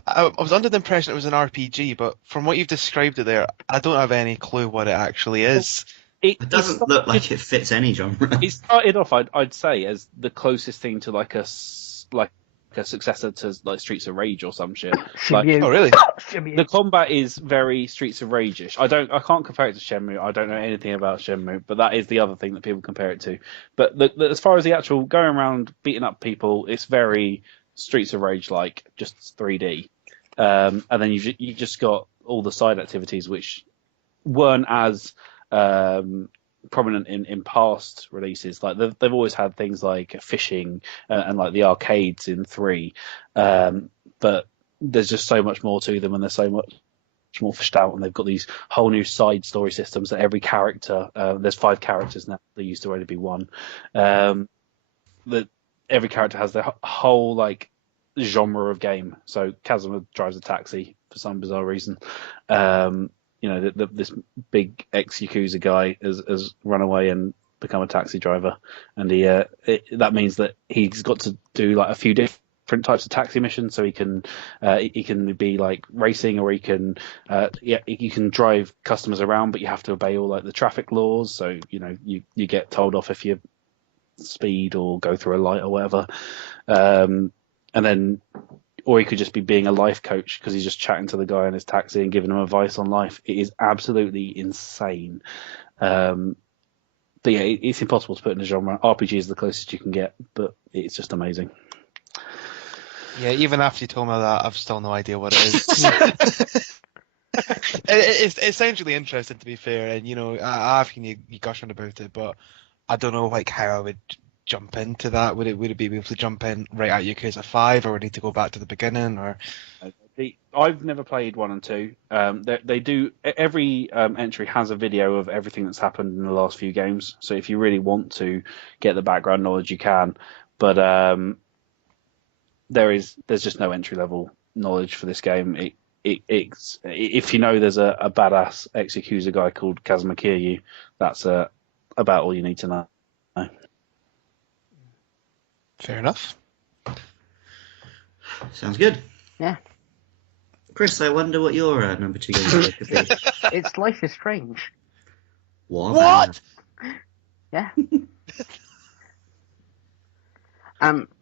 I was under the impression it was an RPG, but from what you've described it there, I don't have any clue what it actually is. It doesn't look like it fits any genre. It started off, I'd say, as the closest thing to like a successor to like Streets of Rage or some shit. Like, Oh, really? the combat is very Streets of Rage-ish. I can't compare it to Shenmue. I don't know anything about Shenmue, but that is the other thing that people compare it to. But as far as the actual going around beating up people, it's very Streets of Rage like, just 3D. And then you just got all the side activities which weren't as prominent in past releases. Like they've always had things like fishing and like the arcades in 3, but there's just so much more to them, and they're so much more fleshed out, and they've got these whole new side story systems that every character, there's 5 characters now, there used to only be 1, that every character has their whole like genre of game. So Kazuma drives a taxi for some bizarre reason. This big ex-Yakuza guy has run away and become a taxi driver, and that means that he's got to do like a few different types of taxi missions. So he can be like racing, or he can drive customers around, but you have to obey all like the traffic laws. So you get told off if you speed or go through a light or whatever, and then. Or he could just be being a life coach because he's just chatting to the guy in his taxi and giving him advice on life. It is absolutely insane. But yeah, it's impossible to put in a genre. RPG is the closest you can get, but it's just amazing. Yeah, even after you told me that, I've still no idea what it is. It sounds really interesting, to be fair, and I've heard you gushing about it, but I don't know like how I would jump into that. Would it be able to jump in right at Yakuza 5, or would I need to go back to the beginning? Or I've never played 1 and 2. They do, every entry has a video of everything that's happened in the last few games. So if you really want to get the background knowledge, you can. But there's just no entry level knowledge for this game. It's if you know there's a badass ex-Yakuza guy called Kazuma Kiryu, that's about all you need to know. Fair enough. Sounds good. Yeah. Chris, I wonder what your number 2 game could be. It's Life is Strange. What? Yeah.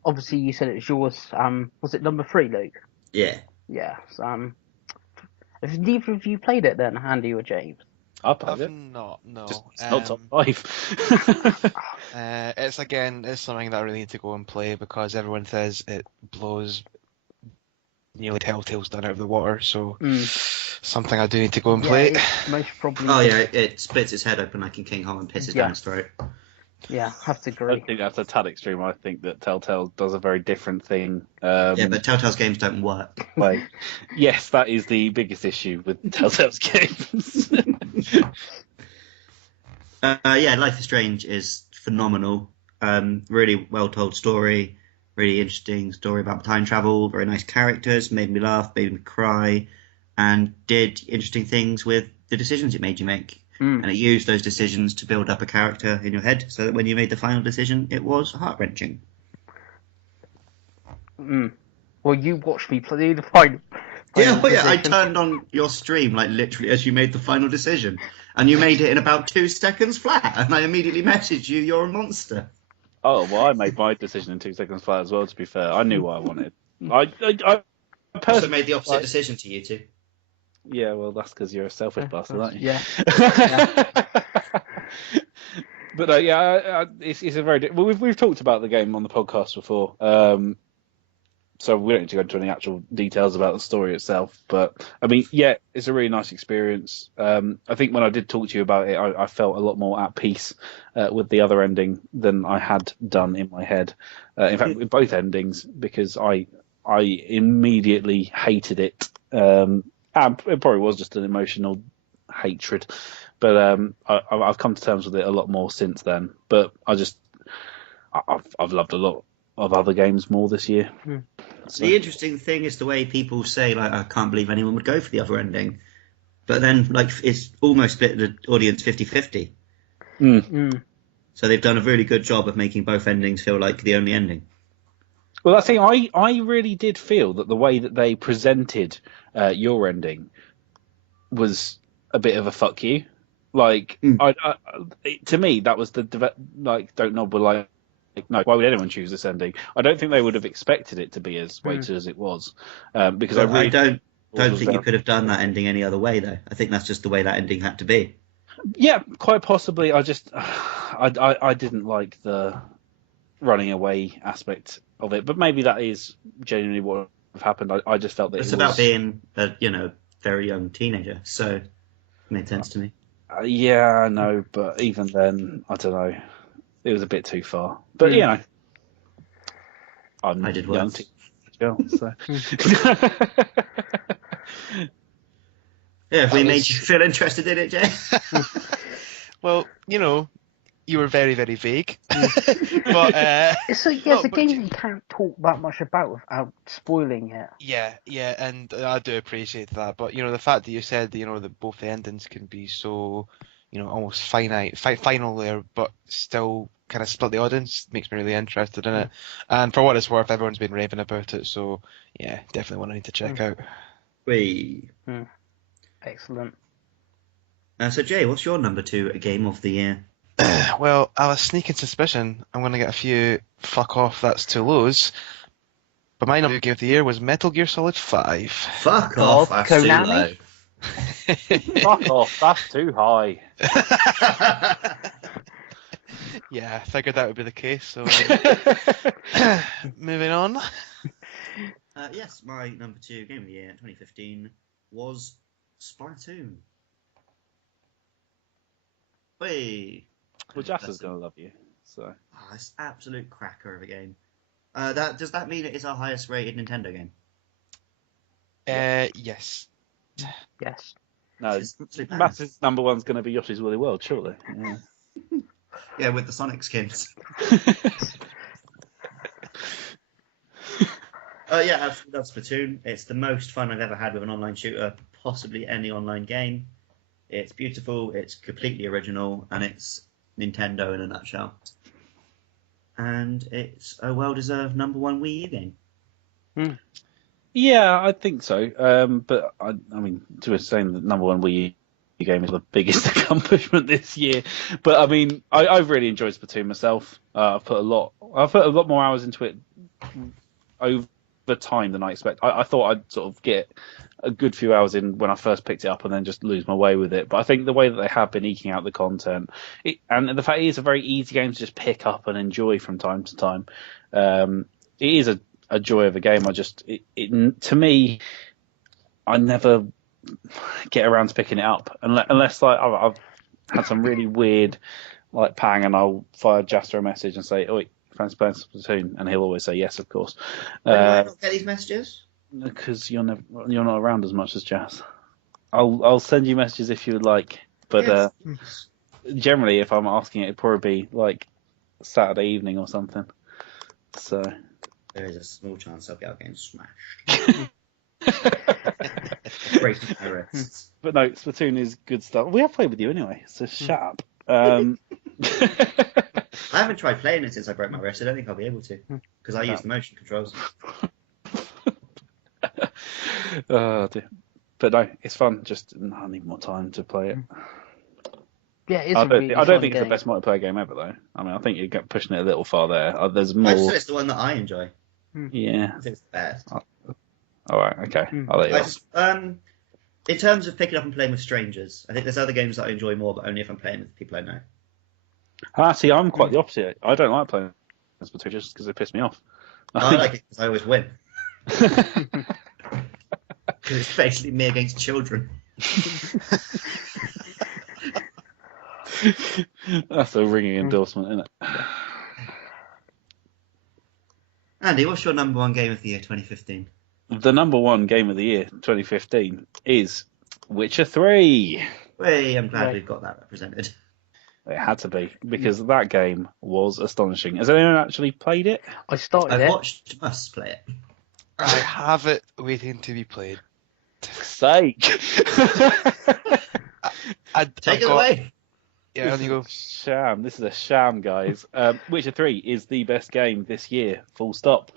Obviously you said it was yours. Was it number 3, Luke? Yeah. Yeah. Have neither of you played it then, Andy or James? I played it. Not, no. It's not top 5. It's something that I really need to go and play because everyone says it blows nearly Telltale's done out of the water. So something I do need to go and play. Most probably. Oh yeah, it splits its head open like in King Kong and pisses down its throat. Yeah, have to I agree. think that's a tad extreme. I think that Telltale does a very different thing. Yeah, but Telltale's games don't work. Like, yes, that is the biggest issue with Telltale's games. Yeah, Life is Strange is phenomenal. Really well told story, really interesting story about time travel, very nice characters, made me laugh, made me cry, and did interesting things with the decisions it made you make. And it used those decisions to build up a character in your head so that when you made the final decision, it was heart-wrenching. Well, you watched me play the final Yeah, I decision. turned on your stream like literally as you made the final decision. And you made it in about 2 seconds flat. And I immediately messaged you, you're a monster. Oh, well, I made my decision in 2 seconds flat as well, to be fair. I knew what I wanted. I also made the opposite decision to you two. Yeah, well, that's because you're a selfish bastard, aren't you? Yeah. But it's a very. Well, we've talked about the game on the podcast before, so we don't need to go into any actual details about the story itself. But I mean, yeah, it's a really nice experience. I think when I did talk to you about it, I felt a lot more at peace with the other ending than I had done in my head. In fact, with both endings, because I immediately hated it. And it probably was just an emotional hatred, but I've come to terms with it a lot more since then. But I've loved a lot of other games more this year. So. The interesting thing is the way people say, like, I can't believe anyone would go for the other ending, but then like it's almost split the audience 50-50. So they've done a really good job of making both endings feel like the only ending. Well, I think I really did feel that the way that they presented your ending was a bit of a fuck you. Like, Mm. to me, that was Don't Nod were like, no, why would anyone choose this ending? I don't think they would have expected it to be as weighted as it was, because But I don't was think you very- could have done that ending any other way, though. I think that's just the way that ending had to be. Yeah, quite possibly. I didn't like the running away aspect of it, but maybe that is genuinely what would have happened. I just felt that It's it about was, being a very young teenager, so it made sense to me. yeah, I know, but even then, I don't know. It was a bit too far. But you know, I'm I did young worse. as well, so. Yeah, if we That made was- you feel interested in it, Jay. Well, you were very, very vague. But It's a no, game you can't talk that much about without spoiling it. yeah, and I do appreciate that. But the fact that you said that both the endings can be so almost final there, but still kind of split the audience makes me really interested in it. And for what it's worth, everyone's been raving about it, so yeah, definitely one I need to check out. Excellent. So, Jay, what's your number 2 game of the year? Well, I have a sneaking suspicion I'm going to get a few fuck off, that's too lows. But my number 2 game of the year was Metal Gear Solid 5. Fuck God, off, that's too Konami? low. Fuck off, that's too high. Yeah, I figured that would be the case, so moving on. Yes, my number 2 game of the year 2015 was Splatoon. Whey! Well, Jasper's going to love you, so. Oh, it's absolute cracker of a game. Does that mean it is our highest rated Nintendo game? Yes. Yes. No, It's absolute badass. Matt's number one's going to be Yoshi's Woolly World, surely. Yeah. Yeah, with the Sonic skins. Yeah, absolutely love Splatoon. It's the most fun I've ever had with an online shooter, possibly any online game. It's beautiful, it's completely original, and it's Nintendo in a nutshell. And it's a well-deserved number 1 Wii U game. Yeah, I think so. But I mean, to be saying the number 1 Wii U game is the biggest accomplishment this year. But I mean, I've really enjoyed Splatoon myself. I've put a lot more hours into it over time than I expect. I thought I'd sort of get a good few hours in when I first picked it up and then just lose my way with it. But I think the way that they have been eking out the content, and the fact it is a very easy game to just pick up and enjoy from time to time, it is a joy of a game. To me, I never get around to picking it up unless like I've had some really weird like pang, and I'll fire Jasper a message and say, "Oi, fancy playing Splatoon?" And he'll always say yes, of course. Why do I not get these messages? Because you're not around as much as Jazz. I'll send you messages if you would like, but Yes. generally, if I'm asking it, it'd probably be like Saturday evening or something. So. There is a small chance I'll get out getting smashed. Breaking my wrists. But no, Splatoon is good stuff. We have played with you anyway, so shut up. I I haven't tried playing it since I broke my wrist. I don't think I'll be able to because I use the motion controls. Oh dear. But no, it's fun. Just I need more time to play it. Yeah, it's I a don't, really I don't fun think game. it's the best multiplayer game ever, though. I mean, I think you're pushing it a little far there. There's I just more. said it's the one that I enjoy. Yeah. I think it's the best. All right. Okay. I'll let you I off. just, in terms of picking up and playing with strangers, I think there's other games that I enjoy more, but only if I'm playing with people I know. See, I'm quite the opposite. I don't like playing Splatoon just because they piss me off. I like it because I always win. Because it's basically me against children. That's a ringing endorsement, isn't it? Andy, what's your number 1 game of the year 2015? The number 1 game of the year 2015 is Witcher 3. Hey, I'm glad Right. we've got that represented. It had to be, because that game was astonishing. Has anyone actually played it? I started I've it. watched us play it. I have it waiting to be played. Sake! Take it away. Yeah, on you go. Sham. This is a sham, guys. Witcher 3 is the best game this year, full stop.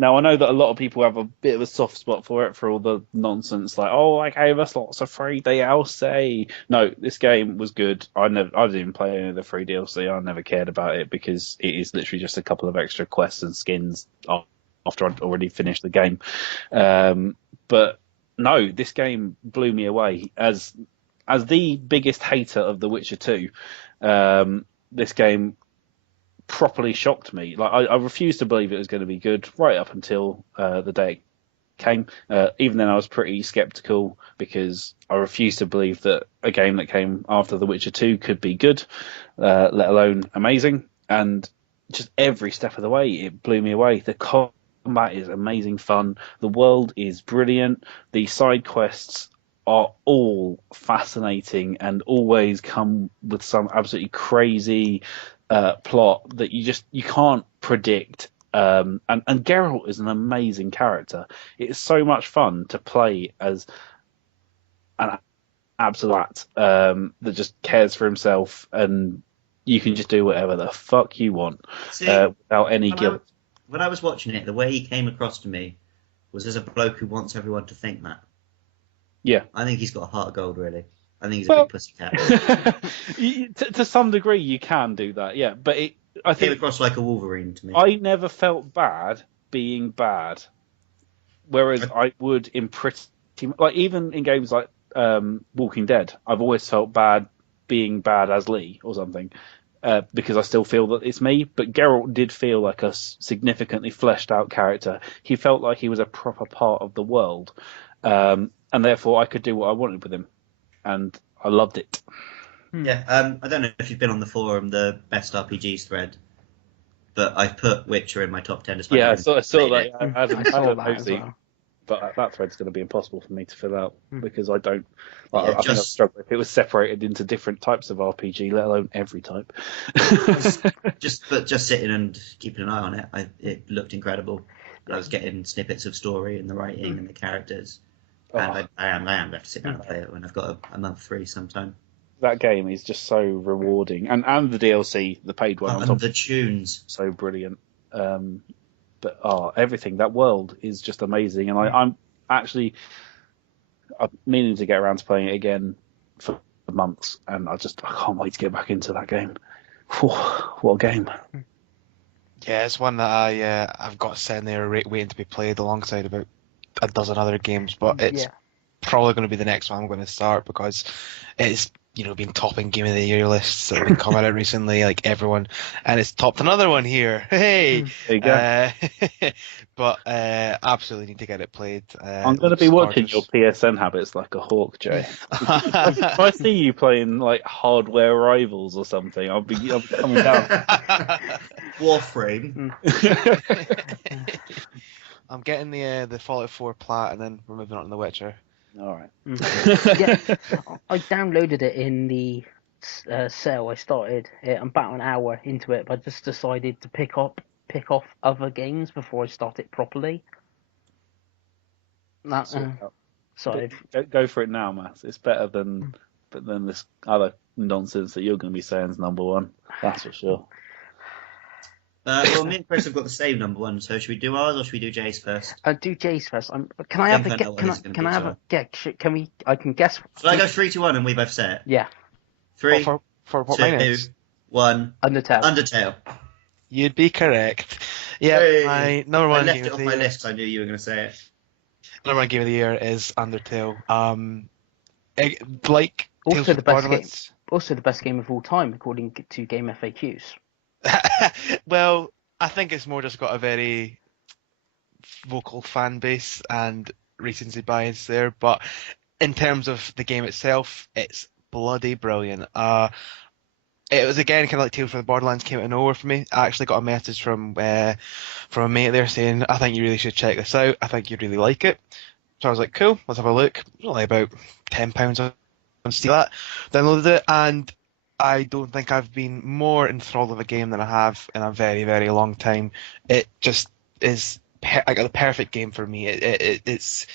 Now, I know that a lot of people have a bit of a soft spot for it, for all the nonsense, like, oh, I gave us lots of free DLC. No, this game was good. I didn't even play any of the free DLC. I never cared about it because it is literally just a couple of extra quests and skins after I'd already finished the game. But no, this game blew me away. As the biggest hater of The Witcher 2, this game properly shocked me. Like I refused to believe it was going to be good right up until the day it came. Even then, I was pretty skeptical because I refused to believe that a game that came after The Witcher 2 could be good, let alone amazing. And just every step of the way, it blew me away. The combat is amazing fun. The world is brilliant. The side quests are all fascinating and always come with some absolutely crazy plot that you can't predict. And Geralt is an amazing character. It's so much fun to play as an absolute that just cares for himself, and you can just do whatever the fuck you want without any guilt. When I was watching it, the way he came across to me was as a bloke who wants everyone to think that. Yeah. I think he's got a heart of gold, really. I think he's a big pussycat. To some degree, you can do that, yeah. But I think came across like a Wolverine to me. I never felt bad being bad, whereas I would in pretty like even in games like Walking Dead, I've always felt bad being bad as Lee or something, because I still feel that it's me. But Geralt did feel like a significantly fleshed out character. He felt like he was a proper part of the world, and therefore I could do what I wanted with him. And I loved it. Yeah, I don't know if you've been on the forum, the best RPGs thread, but I've put Witcher in my top 10. Yeah, I saw that. I saw that as well. But that thread's going to be impossible for me to fill out because I don't. I think I'd struggle if it was separated into different types of RPG, let alone every type. just sitting and keeping an eye on it, it looked incredible. I was getting snippets of story and the writing and the characters. And I am going to have to sit down and play it when I've got a month free sometime. That game is just so rewarding. And the DLC, the paid one. And the tunes. So brilliant. But everything, that world is just amazing. And I'm meaning to get around to playing it again for months. And I can't wait to get back into that game. What a game. Yeah, it's one that I've got sitting there waiting to be played alongside about a dozen other games, but it's probably going to be the next one I'm going to start because it's been topping Game of the Year lists that have been coming out recently, like everyone, and it's topped another one here. Hey, there you go. But absolutely need to get it played. I'm going to be watching your PSN habits like a hawk, Jay. If I see you playing like Hardware Rivals or something, I'll be coming down. Warframe. I'm getting the Fallout 4 plat, and then we're moving on to The Witcher. All right. Yeah, I downloaded it in the sale. I started it. I'm about an hour into it, but I just decided to pick off other games before I start it properly. So go for it now, Matt. It's better than this other nonsense that you're going to be saying is number one. That's for sure. Well, me and Chris have got the same number one, so should we do ours or should we do Jay's first? Do Jay's first. Can I have a guess? Can we? I can guess. Should I go 3, 2, 1 and we both say it? Yeah. 3, for what 2, minutes? 1. Undertale. You'd be correct. Yeah, Hey. my number one I left game it of off the my year. list because I knew you were going to say it. Number one game of the year is Undertale. Like Also Tales the from best game. Borderlands. Also the best game of all time, according to Game FAQs. Well, I think it's more just got a very vocal fan base and recency bias there, but in terms of the game itself, it's bloody brilliant. It was again kind of like Tales from the Borderlands came out of nowhere for me. I actually got a message from a mate there saying, I think you really should check this out. I think you'd really like it. So I was like, cool, let's have a look. It was only about £10 on Steam. That downloaded it, and I don't think I've been more enthralled with a game than I have in a very, very long time. It just is the perfect game for me. It's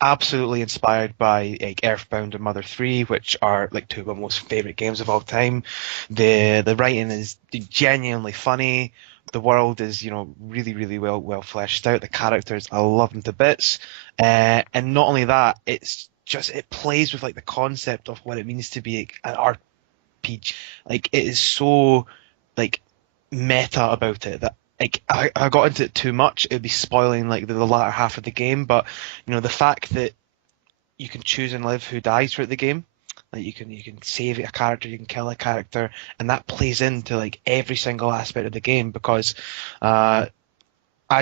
absolutely inspired by like Earthbound and Mother 3, which are like two of my most favourite games of all time. The writing is genuinely funny. The world is, really, really well fleshed out. The characters, I love them to bits. And not only that, it plays with like the concept of what it means to be an RPG. Like, it is so like meta about it that like I got into it too much, it'd be spoiling like the latter half of the game. But the fact that you can choose and live who dies throughout the game. Like you can save a character, you can kill a character, and that plays into like every single aspect of the game because as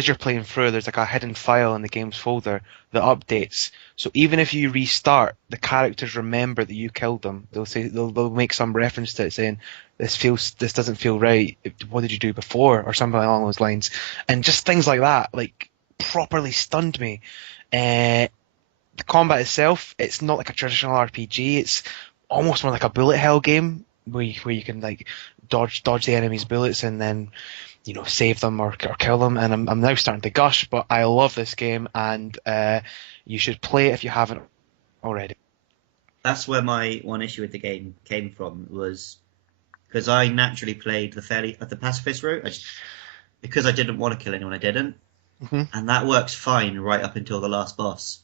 you're playing through, there's like a hidden file in the game's folder that updates. So even if you restart, the characters remember that you killed them. They'll make some reference to it saying this doesn't feel right. What did you do before, or something along those lines, and just things like that like properly stunned me. The combat itself, it's not like a traditional RPG. It's almost more like a bullet hell game where you can like dodge the enemy's bullets and then save them or kill them. And I'm now starting to gush, but I love this game, and you should play it if you haven't already. That's where my one issue with the game came from, was because I naturally played the pacifist route. Because I didn't want to kill anyone, I didn't, and that works fine right up until the last boss,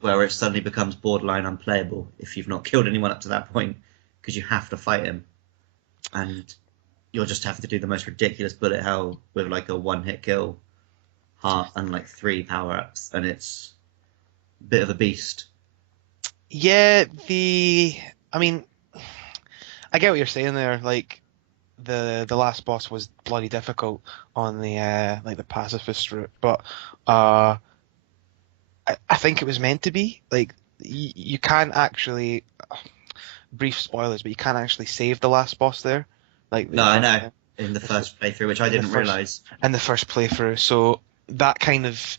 where it suddenly becomes borderline unplayable if you've not killed anyone up to that point, because you have to fight him, and you'll just have to do the most ridiculous bullet hell with like a one-hit kill, heart, and like 3 power-ups, and it's a bit of a beast. Yeah, I mean, I get what you're saying there. Like, the last boss was bloody difficult on the like the pacifist route, but I think it was meant to be. Like, you can't actually, brief spoilers, but you can't actually save the last boss there. Like, no, I know. In the first playthrough, which I didn't realise. In the first playthrough, so that kind of,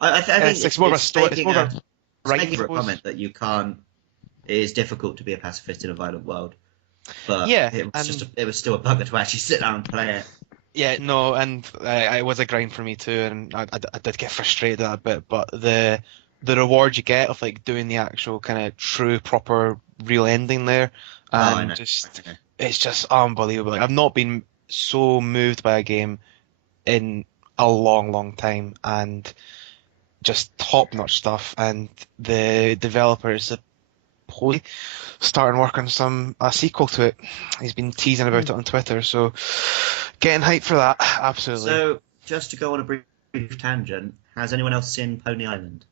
I think it's more of a story. It's more of a making a comment that you can't. It is difficult to be a pacifist in a violent world, but yeah, it was still a bugger to actually sit down and play it. Yeah, no, and it was a grind for me too, and I did get frustrated at a bit, but the reward you get of like doing the actual kind of true, proper, real ending there, it's just unbelievable. Like, I've not been so moved by a game in a long time, and just top-notch stuff. And the developer is supposedly starting work on a sequel to it. He's been teasing about it on Twitter, so getting hyped for that, absolutely. So, just to go on a brief tangent, has anyone else seen Pony Island?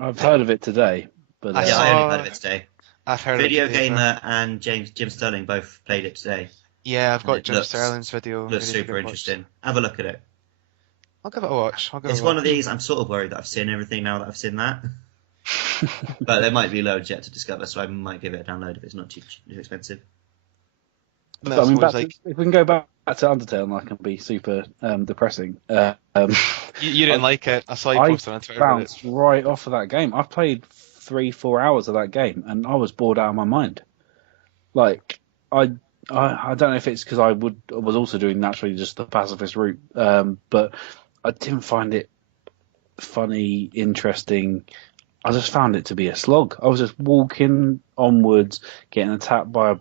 I've heard of it today, but I only heard of it today. I've heard Video of it. Gamer and Jim Sterling both played it today. Yeah, I've got Jim Sterling's video. Looks super interesting. Have a look at it. I'll give it a watch. It's one of these. I'm sort of worried that I've seen everything now that I've seen that. But there might be loads yet to discover, so I might give it a download if it's not too expensive. I mean, if we can go back to Undertale, and I can be super depressing. You didn't like it. I saw you post on Twitter. I bounced right off of that game. I've played 3-4 hours of that game, and I was bored out of my mind. Like, I don't know if it's because I was also doing naturally just the pacifist route, but I didn't find it funny, interesting. I just found it to be a slog. I was just walking onwards, getting attacked by a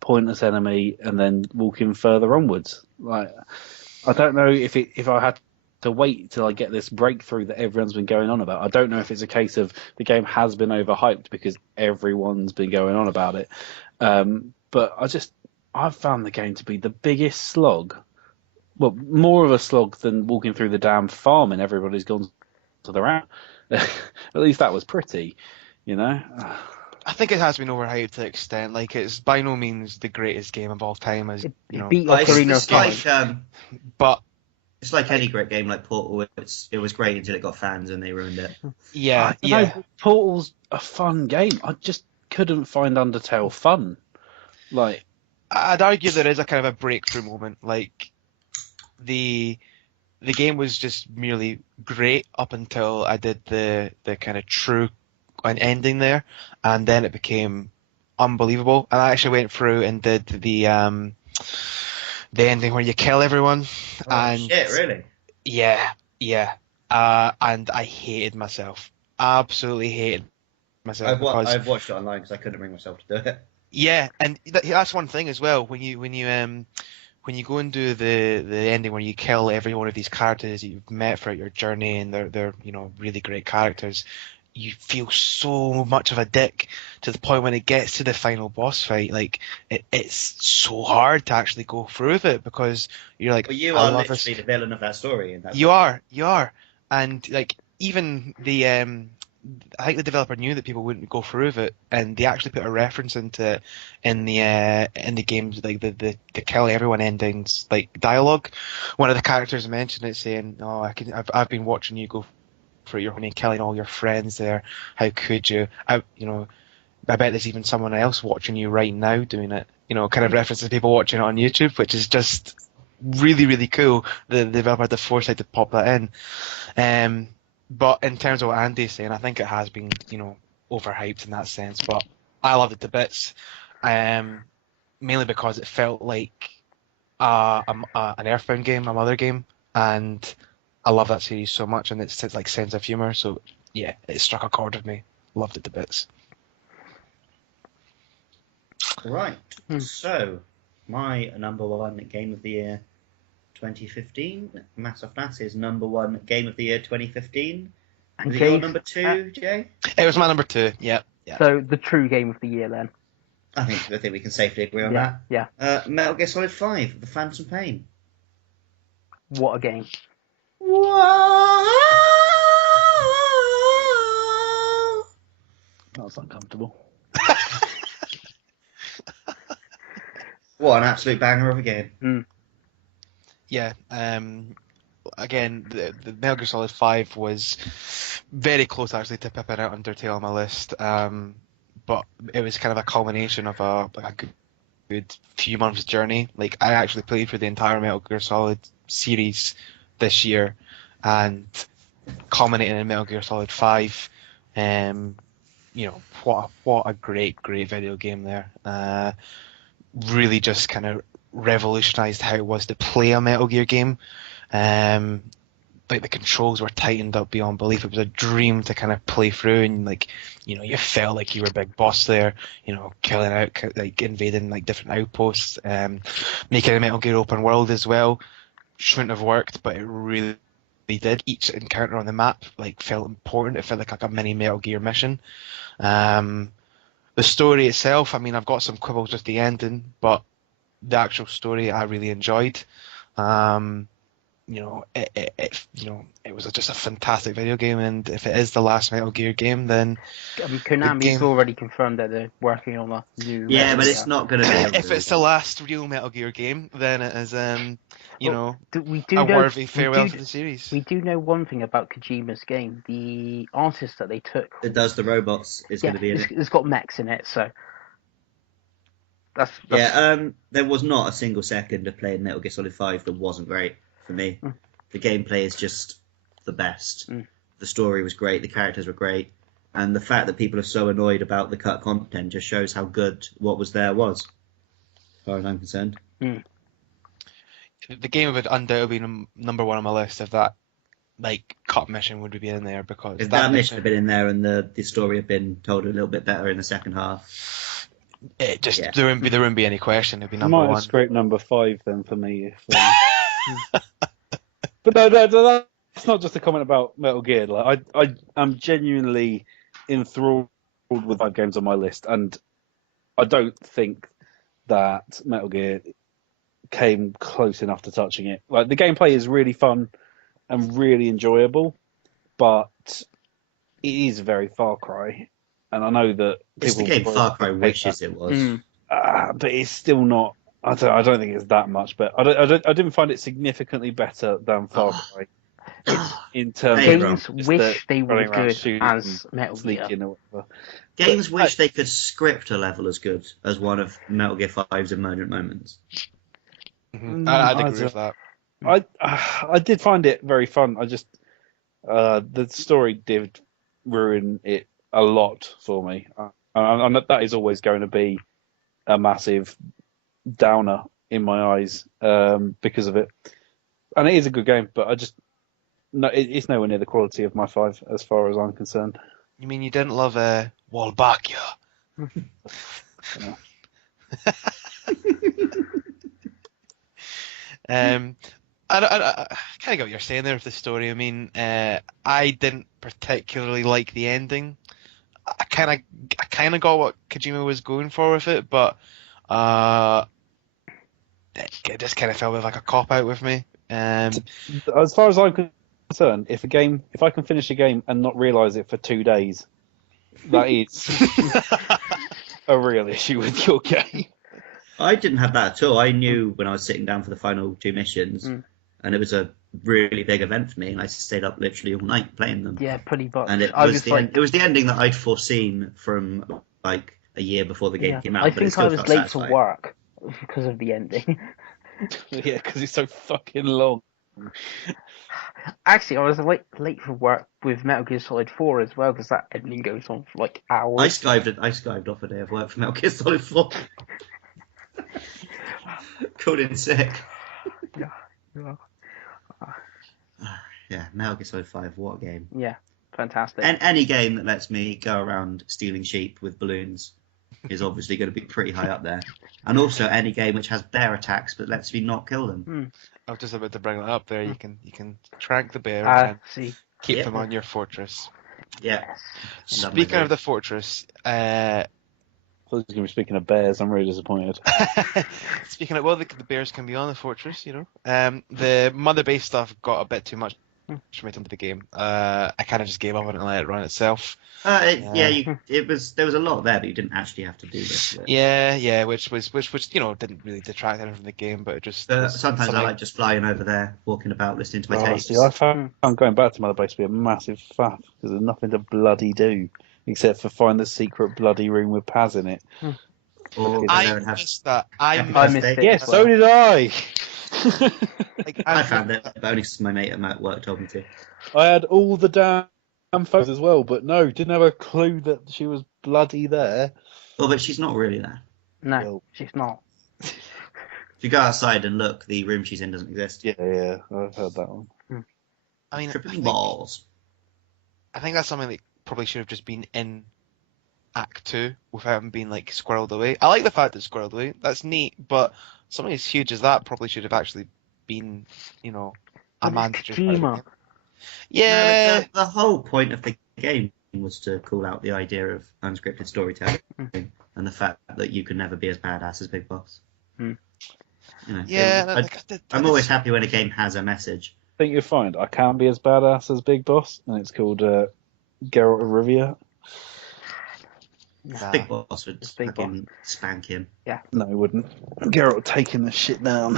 pointless enemy, and then walking further onwards. Like, I don't know if I had to wait till I get this breakthrough that everyone's been going on about. I don't know if it's a case of the game has been overhyped because everyone's been going on about it. But I've found the game to be the biggest slog. Well, more of a slog than walking through the damn farm and everybody's gone to the round. At least that was pretty, I think it has been overhyped to an extent. Like, it's by no means the greatest game of all time, as beat Ocarina of Time. But it's like any great game like Portal. It was great until it got fans and they ruined it. Yeah. Portal's a fun game. I just couldn't find Undertale fun. Like, I'd argue there is a kind of a breakthrough moment. Like, the game was just merely great up until I did the kind of true ending there, and then it became unbelievable. And I actually went through and did the ending where you kill everyone. Shit, really? Yeah. And I hated myself. Absolutely hated myself. I've watched it online because I couldn't bring myself to do it. Yeah, and that's one thing as well. When you when you go and do the ending where you kill every one of these characters that you've met throughout your journey, and they're really great characters, you feel so much of a dick to the point when it gets to the final boss fight. Like it's so hard to actually go through with it because you're like, Well, you I are love literally the villain of that story. In that you are, and like even the I think the developer knew that people wouldn't go through with it, and they actually put a reference into it in the games, like the kill everyone endings, like dialogue. One of the characters mentioned it, saying, "Oh, I've been watching you go through your journey, killing all your friends there. How could you? I bet there's even someone else watching you right now doing it. Kind of references people watching it on YouTube, which is just really, really cool. The developer had the foresight to pop that in. But in terms of what Andy's saying, I think it has been, overhyped in that sense. But I loved it to bits, mainly because it felt like an Earthbound game, a Mother game, and I love that series so much, and it's like sense of humor. So yeah, it struck a chord with me. Loved it to bits. Right. So, my number one game of the year 2015. Mass of Nass's number one game of the year 2015. Was it your number two, Jay? It was my number two. Yeah. So the true game of the year then. I think we can safely agree on that. Yeah. Metal Gear Solid 5, The Phantom Pain. What a game. That was uncomfortable. What an absolute banger of a game. Yeah. Again, the Metal Gear Solid 5 was very close actually to pipping out Undertale on my list. But it was kind of a culmination of a good few months journey. Like I actually played through the entire Metal Gear Solid series this year, and culminating in Metal Gear Solid 5. What a great video game there. Really just kind of revolutionized how it was to play a Metal Gear game. Like the controls were tightened up beyond belief. It was a dream to kind of play through, and you felt like you were Big Boss there. Killing out, like invading like different outposts, making a Metal Gear open world as well. Shouldn't have worked, but it really did. Each encounter on the map felt important. It felt like a mini Metal Gear mission. The story itself, I mean, I've got some quibbles with the ending, but the actual story I really enjoyed. It was just a fantastic video game, and if it is the last Metal Gear game, then Konami's already confirmed that they're working on a new. Yeah, but it's not going to be. If it's the last real Metal Gear game, then it is, a worthy farewell to the series. We do know one thing about Kojima's game: the artist that they took that does the robots is going to be in it. It's got mechs in it, so. That's... There was not a single second of playing Metal Gear Solid 5 that wasn't great for me. The gameplay is just the best. The story was great, the characters were great, and the fact that people are so annoyed about the cut content just shows how good what was there was, as far as I'm concerned. The game would undoubtedly be number one on my list if that cut mission would be in there, because if that mission had been in there and the story had been told a little bit better in the second half, there wouldn't be any question. It'd be number one. Might have scraped number 5 then for me. But no, that's not just a comment about Metal Gear. I am genuinely enthralled with 5 games on my list, and I don't think that Metal Gear came close enough to touching it. The gameplay is really fun and really enjoyable, but it is very Far Cry. And I know that it's the game Far Cry wishes it was, but it's still not. I don't think it's that much, but I didn't find it significantly better than Far Cry in terms games of wish they were good as Metal Gear. Games wish they could script a level as good as one of Metal Gear 5's emergent moments. I'd agree with that. I did find it very fun. I just the story did ruin it a lot for me, and that is always going to be a massive downer in my eyes because of it. And it is a good game, but it's nowhere near the quality of my 5 as far as I'm concerned. You mean you didn't love Wolbachia? I kind of get what you're saying there with the story. I mean, I didn't particularly like the ending. I kind of got what Kojima was going for with it, but it just kind of felt like a cop out with me. As far as I'm concerned, if I can finish a game and not realise it for 2 days, that is a real issue with your game. I didn't have that at all. I knew when I was sitting down for the final 2 missions, and it was a really big event for me, and I stayed up literally all night playing them. Yeah, pretty much. And it was the ending that I'd foreseen from like a year before the game came out. I but think I was late for work because of the ending. Yeah, because it's so fucking long. Actually, I was late for work with Metal Gear Solid 4 as well, because that ending goes on for like hours. I skived off a day of work for Metal Gear Solid 4. Called in sick. Yeah, Metal Gear Solid 5, what a game. Yeah, fantastic. And any game that lets me go around stealing sheep with balloons is obviously going to be pretty high up there. And also any game which has bear attacks but lets me not kill them. I was just about to bring that up there. You can track the bear and keep them on your fortress. Yeah. Speaking of the fortress, I was going to be speaking of bears. I'm really disappointed. Speaking of, the bears can be on the fortress, you know. The mother base stuff got a bit too much for me into the game. I kind of just gave up on it and let it run itself. There was a lot there, but you didn't actually have to do this. Yeah, which you know didn't really detract anything from the game, but it just. Sometimes I like just flying over there, walking about, listening to my tapes. See, I found going back to Mother Base to be a massive faff because there's nothing to bloody do except for find the secret bloody room with Paz in it. I missed that. I missed it. Yes, so did I. I found it, but only because my mate at work told me to. I had all the damn photos as well, but no, didn't have a clue that she was bloody there. Well, but she's not really there. No, she's not. If you go outside and look, the room she's in doesn't exist. Yeah, I've heard that one. I mean, Tripping balls. I think that's something that probably should have just been in Act 2 without having been like squirreled away. I like the fact it's squirreled away. That's neat, but something as huge as that probably should have actually been, you know, a mandatory. Yeah. No, the whole point of the game was to call out the idea of unscripted storytelling and the fact that you can never be as badass as Big Boss. You know, yeah, I'm always happy when a game has a message. I think you'll find I can be as badass as Big Boss, and it's called Geralt of Rivia. Nah. Big Boss would fucking spank him. Yeah. No, he wouldn't. Geralt taking the shit down.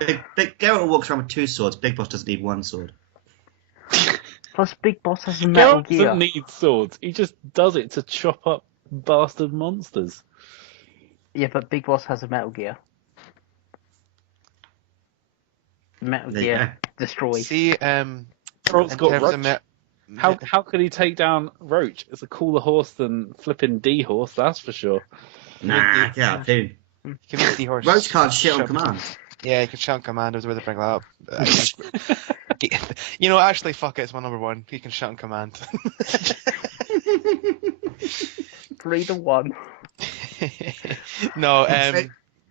Geralt walks around with 2 swords. Big Boss doesn't need 1 sword. Plus, Big Boss has a Metal Gear. Geralt doesn't need swords. He just does it to chop up bastard monsters. Yeah, but Big Boss has a Metal Gear. Metal Gear destroy. See, Geralt's got Roach. How could he take down Roach? It's a cooler horse than flipping D-Horse, that's for sure. Nah, get out, dude. Roach can't shit on command. Yeah, he can shit on command. I was about to bring that up. You know, actually, fuck it. It's my number 1. He can shit on command. 3-1. No,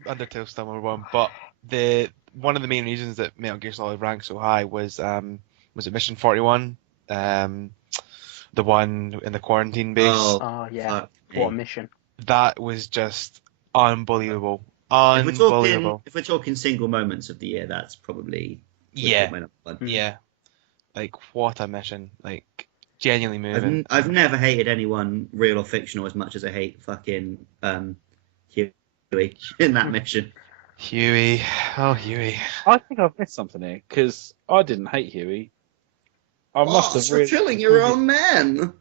Undertale's still number 1, but one of the main reasons that Metal Gear Solid ranked so high was it Mission 41? The one in the quarantine base. Oh yeah, what a mission! That was just unbelievable. Unbelievable. If we're talking single moments of the year, that's probably yeah. Like what a mission! Like genuinely moving. I've never hated anyone, real or fictional, as much as I hate fucking Huey in that mission. Huey, oh Huey. I think I've missed something here because I didn't hate Huey. I must have really killing your own man.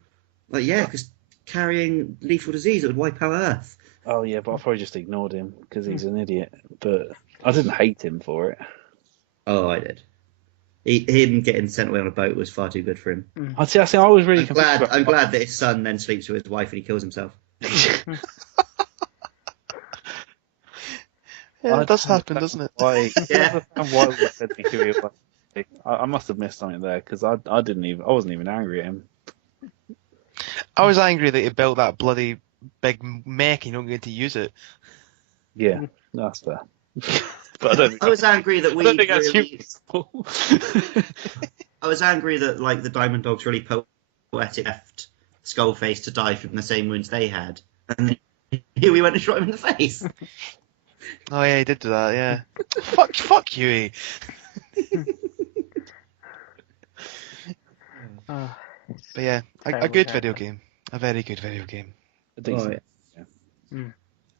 Like, yeah, because carrying lethal disease, it would wipe out Earth. Oh yeah, but I probably just ignored him because he's an idiot. But I didn't hate him for it. Oh, I did. Him getting sent away on a boat was far too good for him. I was really I'm glad that his son then sleeps with his wife and he kills himself. Yeah, it does happen, doesn't it? Yeah. Why we said to Huey, I must have missed something there because I wasn't even angry at him. I was angry that he built that bloody big mech and you don't get to use it. Yeah, that's fair. But I don't think I was angry that I we don't think that's really. useful. I was angry that like the Diamond Dogs really poetic left Skullface to die from the same wounds they had, and then here we went and shot him in the face. Oh yeah, he did do that. Yeah. fuck Huey. Oh, But yeah, a terrible good character. video game. A very good video game. A decent.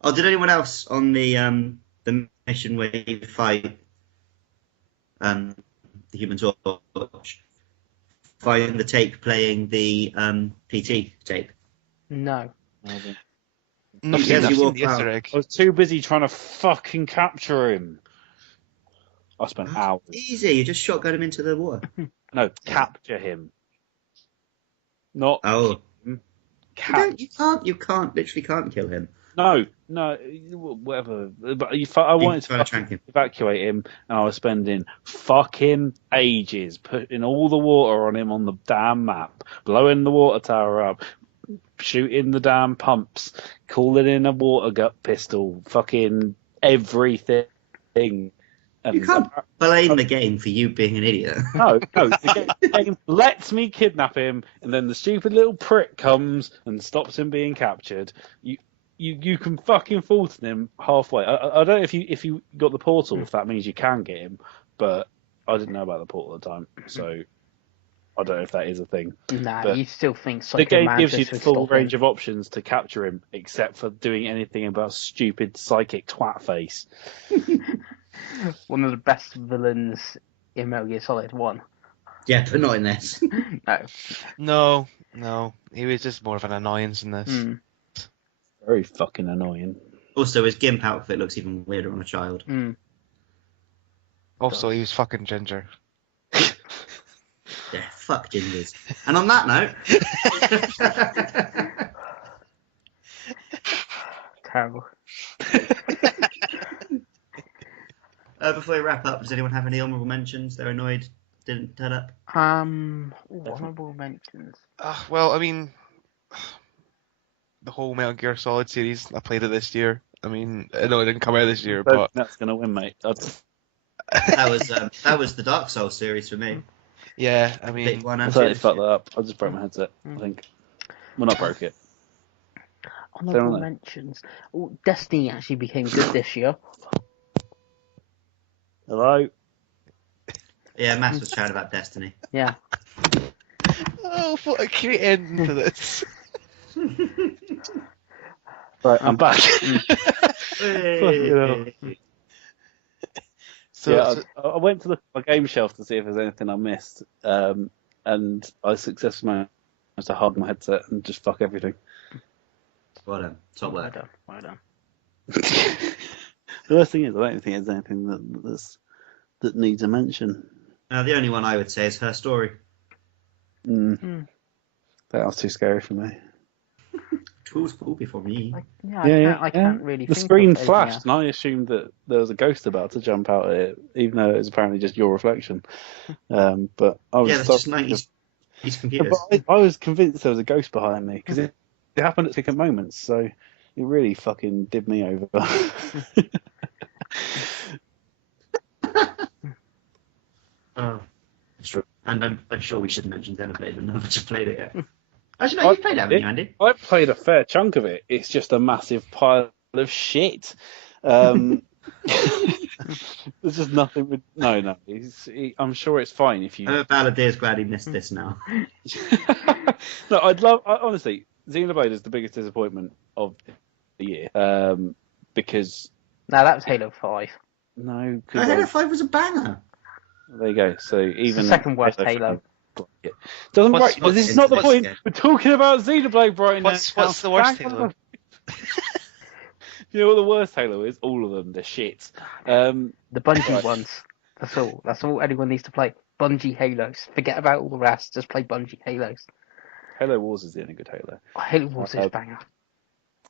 Oh, did anyone else on the mission where you fight the Human Torch find the tape playing the PT tape? No. Not Yeah, seen, I've you seen walk the Easter out. egg. I was too busy trying to fucking capture him. I spent hours. Easy, you just shotgun him into the water. No, capture him. Not Oh, catch. you literally can't kill him. No, whatever. But I wanted to trying to trank him. evacuate him, and I was spending fucking ages putting all the water on him on the damn map, blowing the water tower up, shooting the damn pumps, calling in a water gut pistol, fucking everything. And You can't blame the game for you being an idiot. No, the game lets me kidnap him, and then the stupid little prick comes and stops him being captured. You can fucking fault him halfway. I don't know if you got the portal, if that means you can get him, but I didn't know about the portal at the time, so I don't know if that is a thing. Nah, But you still think the game gives you Psychomantis the would full stop range him. of options to capture him, except for doing anything about stupid psychic twat face. One of the best villains in Metal Gear Solid 1. Yeah, but not in this. No. No. He was just more of an annoyance in this. Mm. Very fucking annoying. Also, his gimp outfit looks even weirder on a child. Mm. Also, he was fucking ginger. Yeah, fuck gingers. And on that note... Terrible. Before we wrap up, does anyone have any honourable mentions? They're annoyed didn't turn up. Honourable mentions. Well, I mean, the whole Metal Gear Solid series, I played it this year. I mean, I know it didn't come out this year, but That's gonna win, mate. That was the Dark Souls series for me. yeah, I mean, Big one I and totally two. fucked that up. I just broke my headset, I think. Well, not broke it. Honourable know. mentions. Oh, Destiny actually became good this year. Hello? Yeah, Matt was chatting about Destiny. Yeah. oh, what a great ending to this. Right, I'm back. Hey. So, Yeah, so- I went to look at my game shelf to see if there's anything I missed, and I successfully managed to hug my headset and just fuck everything. Well done. Top Well work. done. Well done. The worst thing is, I don't think there's anything that needs a mention. The only one I would say is her story. Mm. That was too scary for me. Too spooky for me. I can't really The think screen of anything flashed, else. and I assumed that there was a ghost about to jump out at it, even though it was apparently just your reflection. But I was Yeah, that's just 90s computers. But I was convinced there was a ghost behind me because it happened at different moments, so it really fucking did me over. Oh, that's true. And I'm sure we should mention Xenoblade, but none of us have played it yet. Actually, no, you've played it, haven't you, Andy? I played a fair chunk of it. It's just a massive pile of shit. There's just nothing with. No. I'm sure it's fine if you. Balladeer's glad he missed this now. No, honestly, Xenoblade is the biggest disappointment of the year. Because No, that was Halo 5. no, Halo 5 was a banger. there you go. So even the second worst Halo. It doesn't What's- work. This is not the what's- point. We're talking about Xenoblade right now. What's the worst Halo? You know what the worst Halo is? All of them. They're shit. The Bungie Right. ones. That's all. That's all anyone needs to play. Bungie Halos. Forget about all the rest. Just play Bungie Halos. Halo Wars is the only good Halo. Oh, Halo Wars is banger.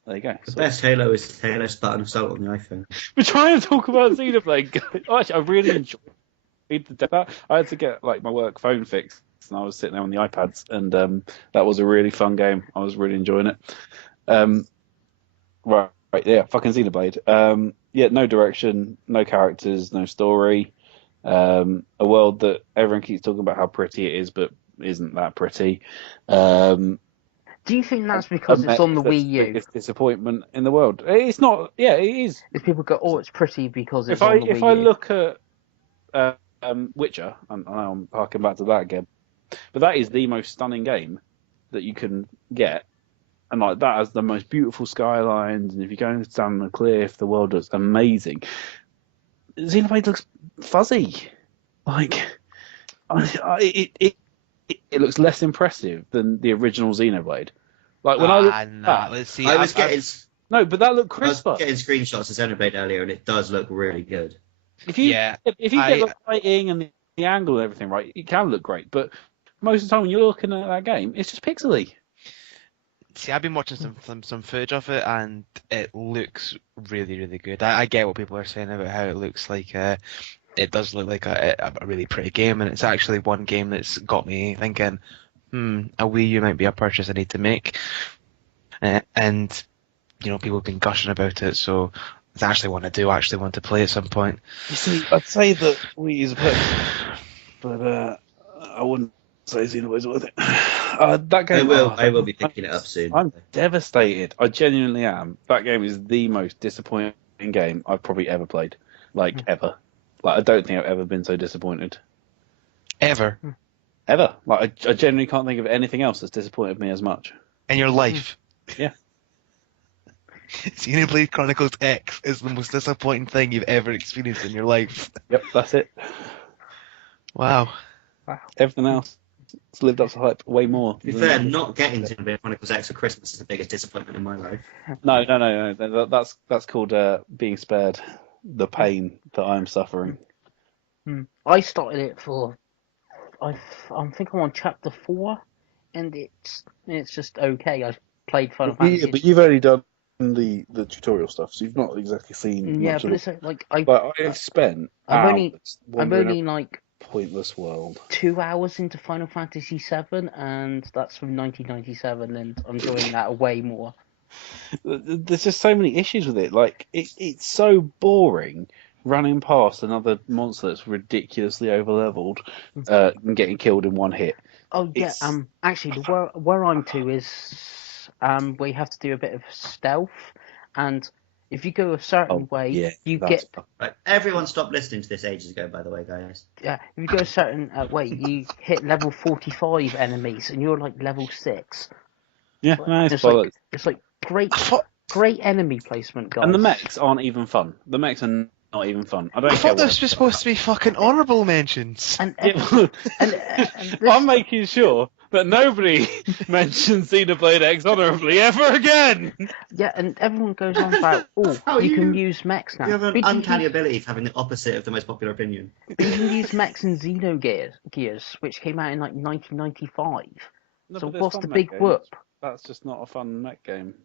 There you go. The So- best Halo is Halo Spartan Assault on the iPhone. We're trying to talk about Xenoblade. Actually, I really enjoyed the demo. I had to get like my work phone fixed, and I was sitting there on the iPads, and that was a really fun game. I was really enjoying it. Right, yeah, fucking Xenoblade. yeah, no direction, no characters, no story. A world that everyone keeps talking about how pretty it is, but isn't that pretty. Do you think that's because it's on the That's Wii U? biggest disappointment in the world. It's not. Yeah, it is. If people go, oh, it's pretty because it's If on the Wii U. if I look at Witcher, I know I'm harking back to that again, but that is the most stunning game that you can get, and like that has the most beautiful skylines. And if you're going down the cliff, the world looks amazing. Xenoblade looks fuzzy, like it looks less impressive than the original Xenoblade. Like when I look at that, let's see. I was getting no, but that looked crisper. I was getting screenshots of Xenoblade earlier, and it does look really good. If you get the lighting and the angle and everything right, it can look great. But most of the time when you're looking at that game, it's just pixely. See, I've been watching some footage of it, and it looks really, really good. I get what people are saying about how it looks like. It does look like a really pretty game, and it's actually one game that's got me thinking, a Wii U might be a purchase I need to make. And you know, people have been gushing about it, so it's actually one I do actually want to play at some point. You see, I'd say that Wii is a purchase, but I wouldn't say Xenoblade's worth it. That game, I will be picking it up soon. I'm devastated. I genuinely am. That game is the most disappointing game I've probably ever played. Like, ever. Like, I don't think I've ever been so disappointed. Ever? Ever. Like, I genuinely can't think of anything else that's disappointed me as much. In your life? Yeah. Xenoblade Chronicles X is the most disappointing thing you've ever experienced in your life. Yep, that's it. Wow. Everything else, it's lived up to hype way more. To be fair, not getting Xenoblade Chronicles X for Christmas is the biggest disappointment in my life. No. That's called being spared the pain that I'm suffering. I started it I think I'm on chapter 4, and it's just okay. I played Final Fantasy. Yeah, but you've only done the tutorial stuff, so you've not exactly seen. Yeah, much but of it's it. like I've spent. I'm wandering only a like pointless world. 2 hours into Final Fantasy VII, and that's from 1997, and I'm enjoying that way more. There's just so many issues with it. Like it's so boring running past another monster that's ridiculously overleveled and getting killed in one hit. Oh yeah. Actually, where I'm to is where you have to do a bit of stealth, and if you go a certain way, you get. Right, everyone stopped listening to this ages ago, by the way, guys. Yeah, if you go a certain way, you hit level 45 enemies, and you're like level 6. Yeah, nice. It's like great enemy placement, guys. And the mechs aren't even fun. The mechs are not even fun. I thought this was supposed to be fucking honourable mentions. And I'm making sure that nobody mentions Xenoblade X honourably ever again. Yeah, and everyone goes on about, you can use mechs now. You have an uncanny ability of having the opposite of the most popular opinion. You can use mechs in Xenogears, which came out in like 1995. No, so but what's the big whoop? That's just not a fun mech game.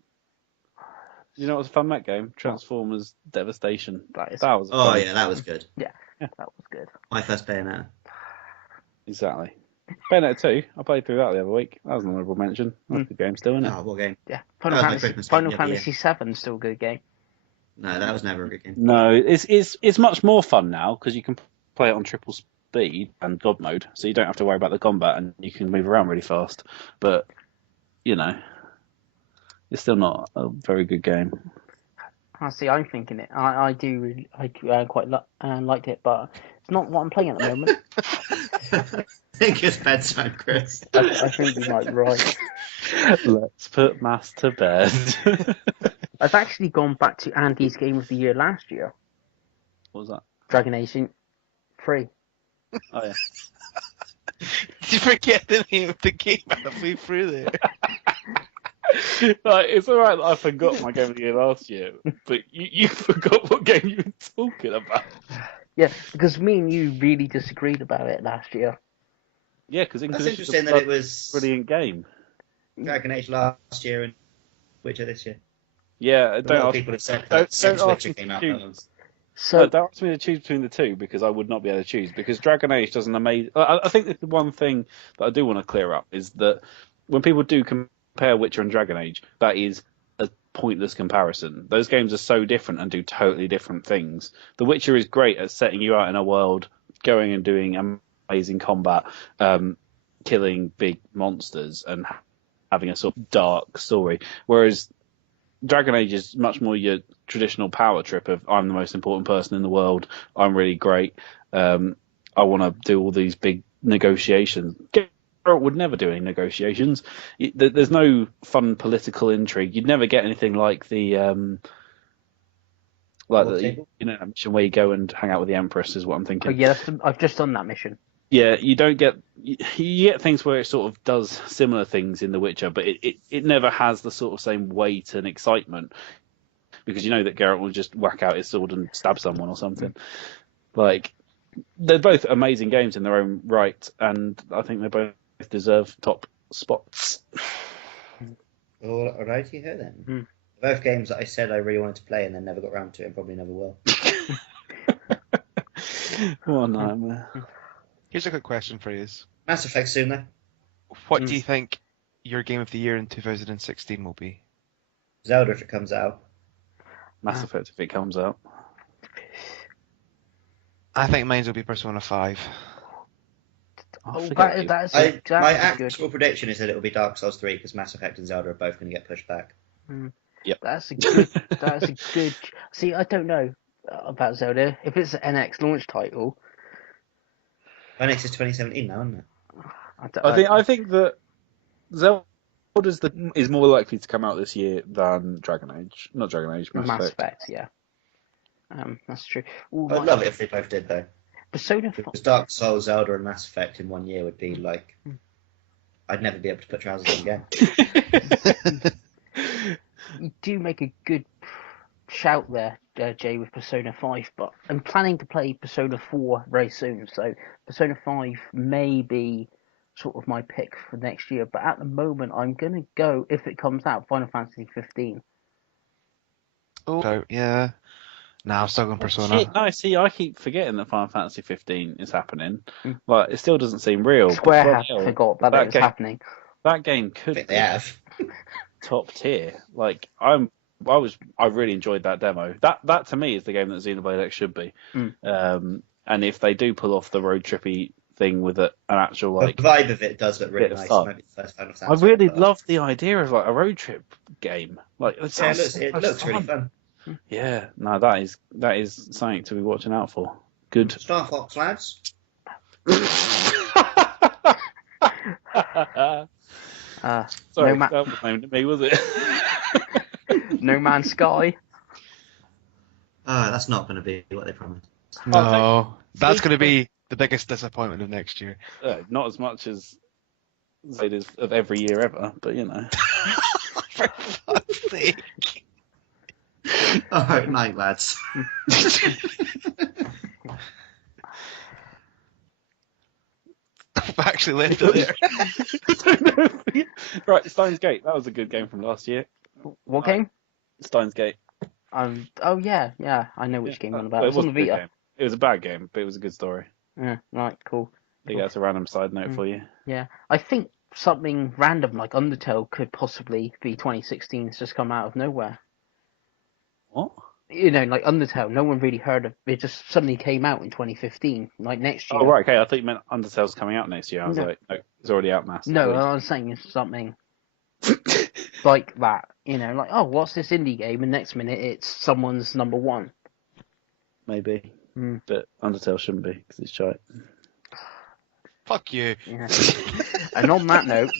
You know what's a fun mech game? Transformers Devastation. That was that was good. Yeah, that was good. My first Bayonetta. Exactly. Bayonetta 2, I played through that the other week. That was an honourable mention. That's a good game still, isn't it? Oh, what game? Yeah, Final Fantasy VII still a good game. No, that was never a good game. No, it's much more fun now because you can play it on triple speed and God mode, so you don't have to worry about the combat and you can move around really fast. But, you know, it's still not a very good game. I see. I'm thinking it. I quite liked it, but it's not what I'm playing at the moment. I think it's bedtime, Chris. I think you might be right. Let's put Mass to bed. I've actually gone back to Andy's game of the year last year. What was that? Dragon Age 3. Oh yeah. Did you forget the name of the game halfway through there? Like, it's alright that I forgot my game of the year last year, but you forgot what game you were talking about. Yeah, because me and you really disagreed about it last year. Yeah, because That's interesting that it was a brilliant game. Dragon Age last year and Witcher this year. Yeah, A lot of people have said that since Witcher came out. So don't ask me to choose between the two because I would not be able to choose because Dragon Age does an amazing. I think the one thing that I do want to clear up is that when people do compare Witcher and Dragon Age, that is a pointless comparison. Those games are so different and do totally different things. The Witcher is great at setting you out in a world, going and doing amazing combat, killing big monsters, and having a sort of dark story. Whereas Dragon Age is much more your traditional power trip of I'm the most important person in the world, I'm really great, I want to do all these big negotiations. Geralt would never do any negotiations. There's no fun political intrigue. You'd never get anything like the mission where you go and hang out with the Empress is what I'm thinking. Oh, yeah, I've just done that mission. Yeah, you get things where it sort of does similar things in The Witcher, but it never has the sort of same weight and excitement because you know that Geralt will just whack out his sword and stab someone or something. Like, they're both amazing games in their own right, and I think they both deserve top spots. All righty here then. Both games that I said I really wanted to play and then never got around to, and probably never will. What a nightmare. Here's a quick question for you. Mass Effect soon though. What do you think your game of the year in 2016 will be? Zelda if it comes out. Mass Effect if it comes out. I think mine will be Persona 5. My actual prediction is that it will be Dark Souls 3 because Mass Effect and Zelda are both going to get pushed back. Yep. That's a good. See, I don't know about Zelda. If it's an NX launch title. NX is 2017 now, isn't I it? think that Zelda is more likely to come out this year than Dragon Age. Not Dragon Age, Mass Effect, yeah. That's true. I'd love it if they both did though. Persona 5. Because Dark Souls, Zelda, and Mass Effect in 1 year would be like, I'd never be able to put trousers on again. You do make a good shout there, Jay, with Persona 5, but I'm planning to play Persona 4 very soon, so Persona 5 may be sort of my pick for next year, but at the moment I'm going to go, if it comes out, Final Fantasy 15. Oh, yeah. Now I'm stuck on Persona. No, see, I keep forgetting that Final Fantasy 15 is happening. Like, it still doesn't seem real. Square forgot that it was happening. That game could I think they have. top tier. Like, I really enjoyed that demo. That to me is the game that Xenoblade X should be. And if they do pull off the road trippy thing with an actual like the vibe of it does look really nice. It might be the first Final Fantasy I really love the idea of like a road trip game. Like, it looks really fun. Yeah, no, that is something to be watching out for. Good. Star Fox, lads. Sorry, that was named at me, was it? No Man's Sky. That's not going to be what they promised. No, that's going to be the biggest disappointment of next year. Not as much as it is of every year ever, but you know. For fuck's sake. All right, night, lads. I've actually left it there. Right, Steins Gate. That was a good game from last year. What game? Steins Gate. Oh yeah. I know which game I'm on about. It was on the Vita. It was a bad game, but it was a good story. Yeah, right, cool. I think that's a random side note for you. Yeah, I think something random like Undertale could possibly be 2016. It's just come out of nowhere. What? You know, like Undertale, no one really heard of it. Just suddenly came out in 2015, like next year. Oh right, okay. I thought you meant Undertale's coming out next year. I was like, no, it's already out, mass. No, I was saying it's something like that. You know, like, oh, what's this indie game? And next minute it's someone's number one. Maybe, but Undertale shouldn't be because it's shite. Fuck you. Yeah. And on that note,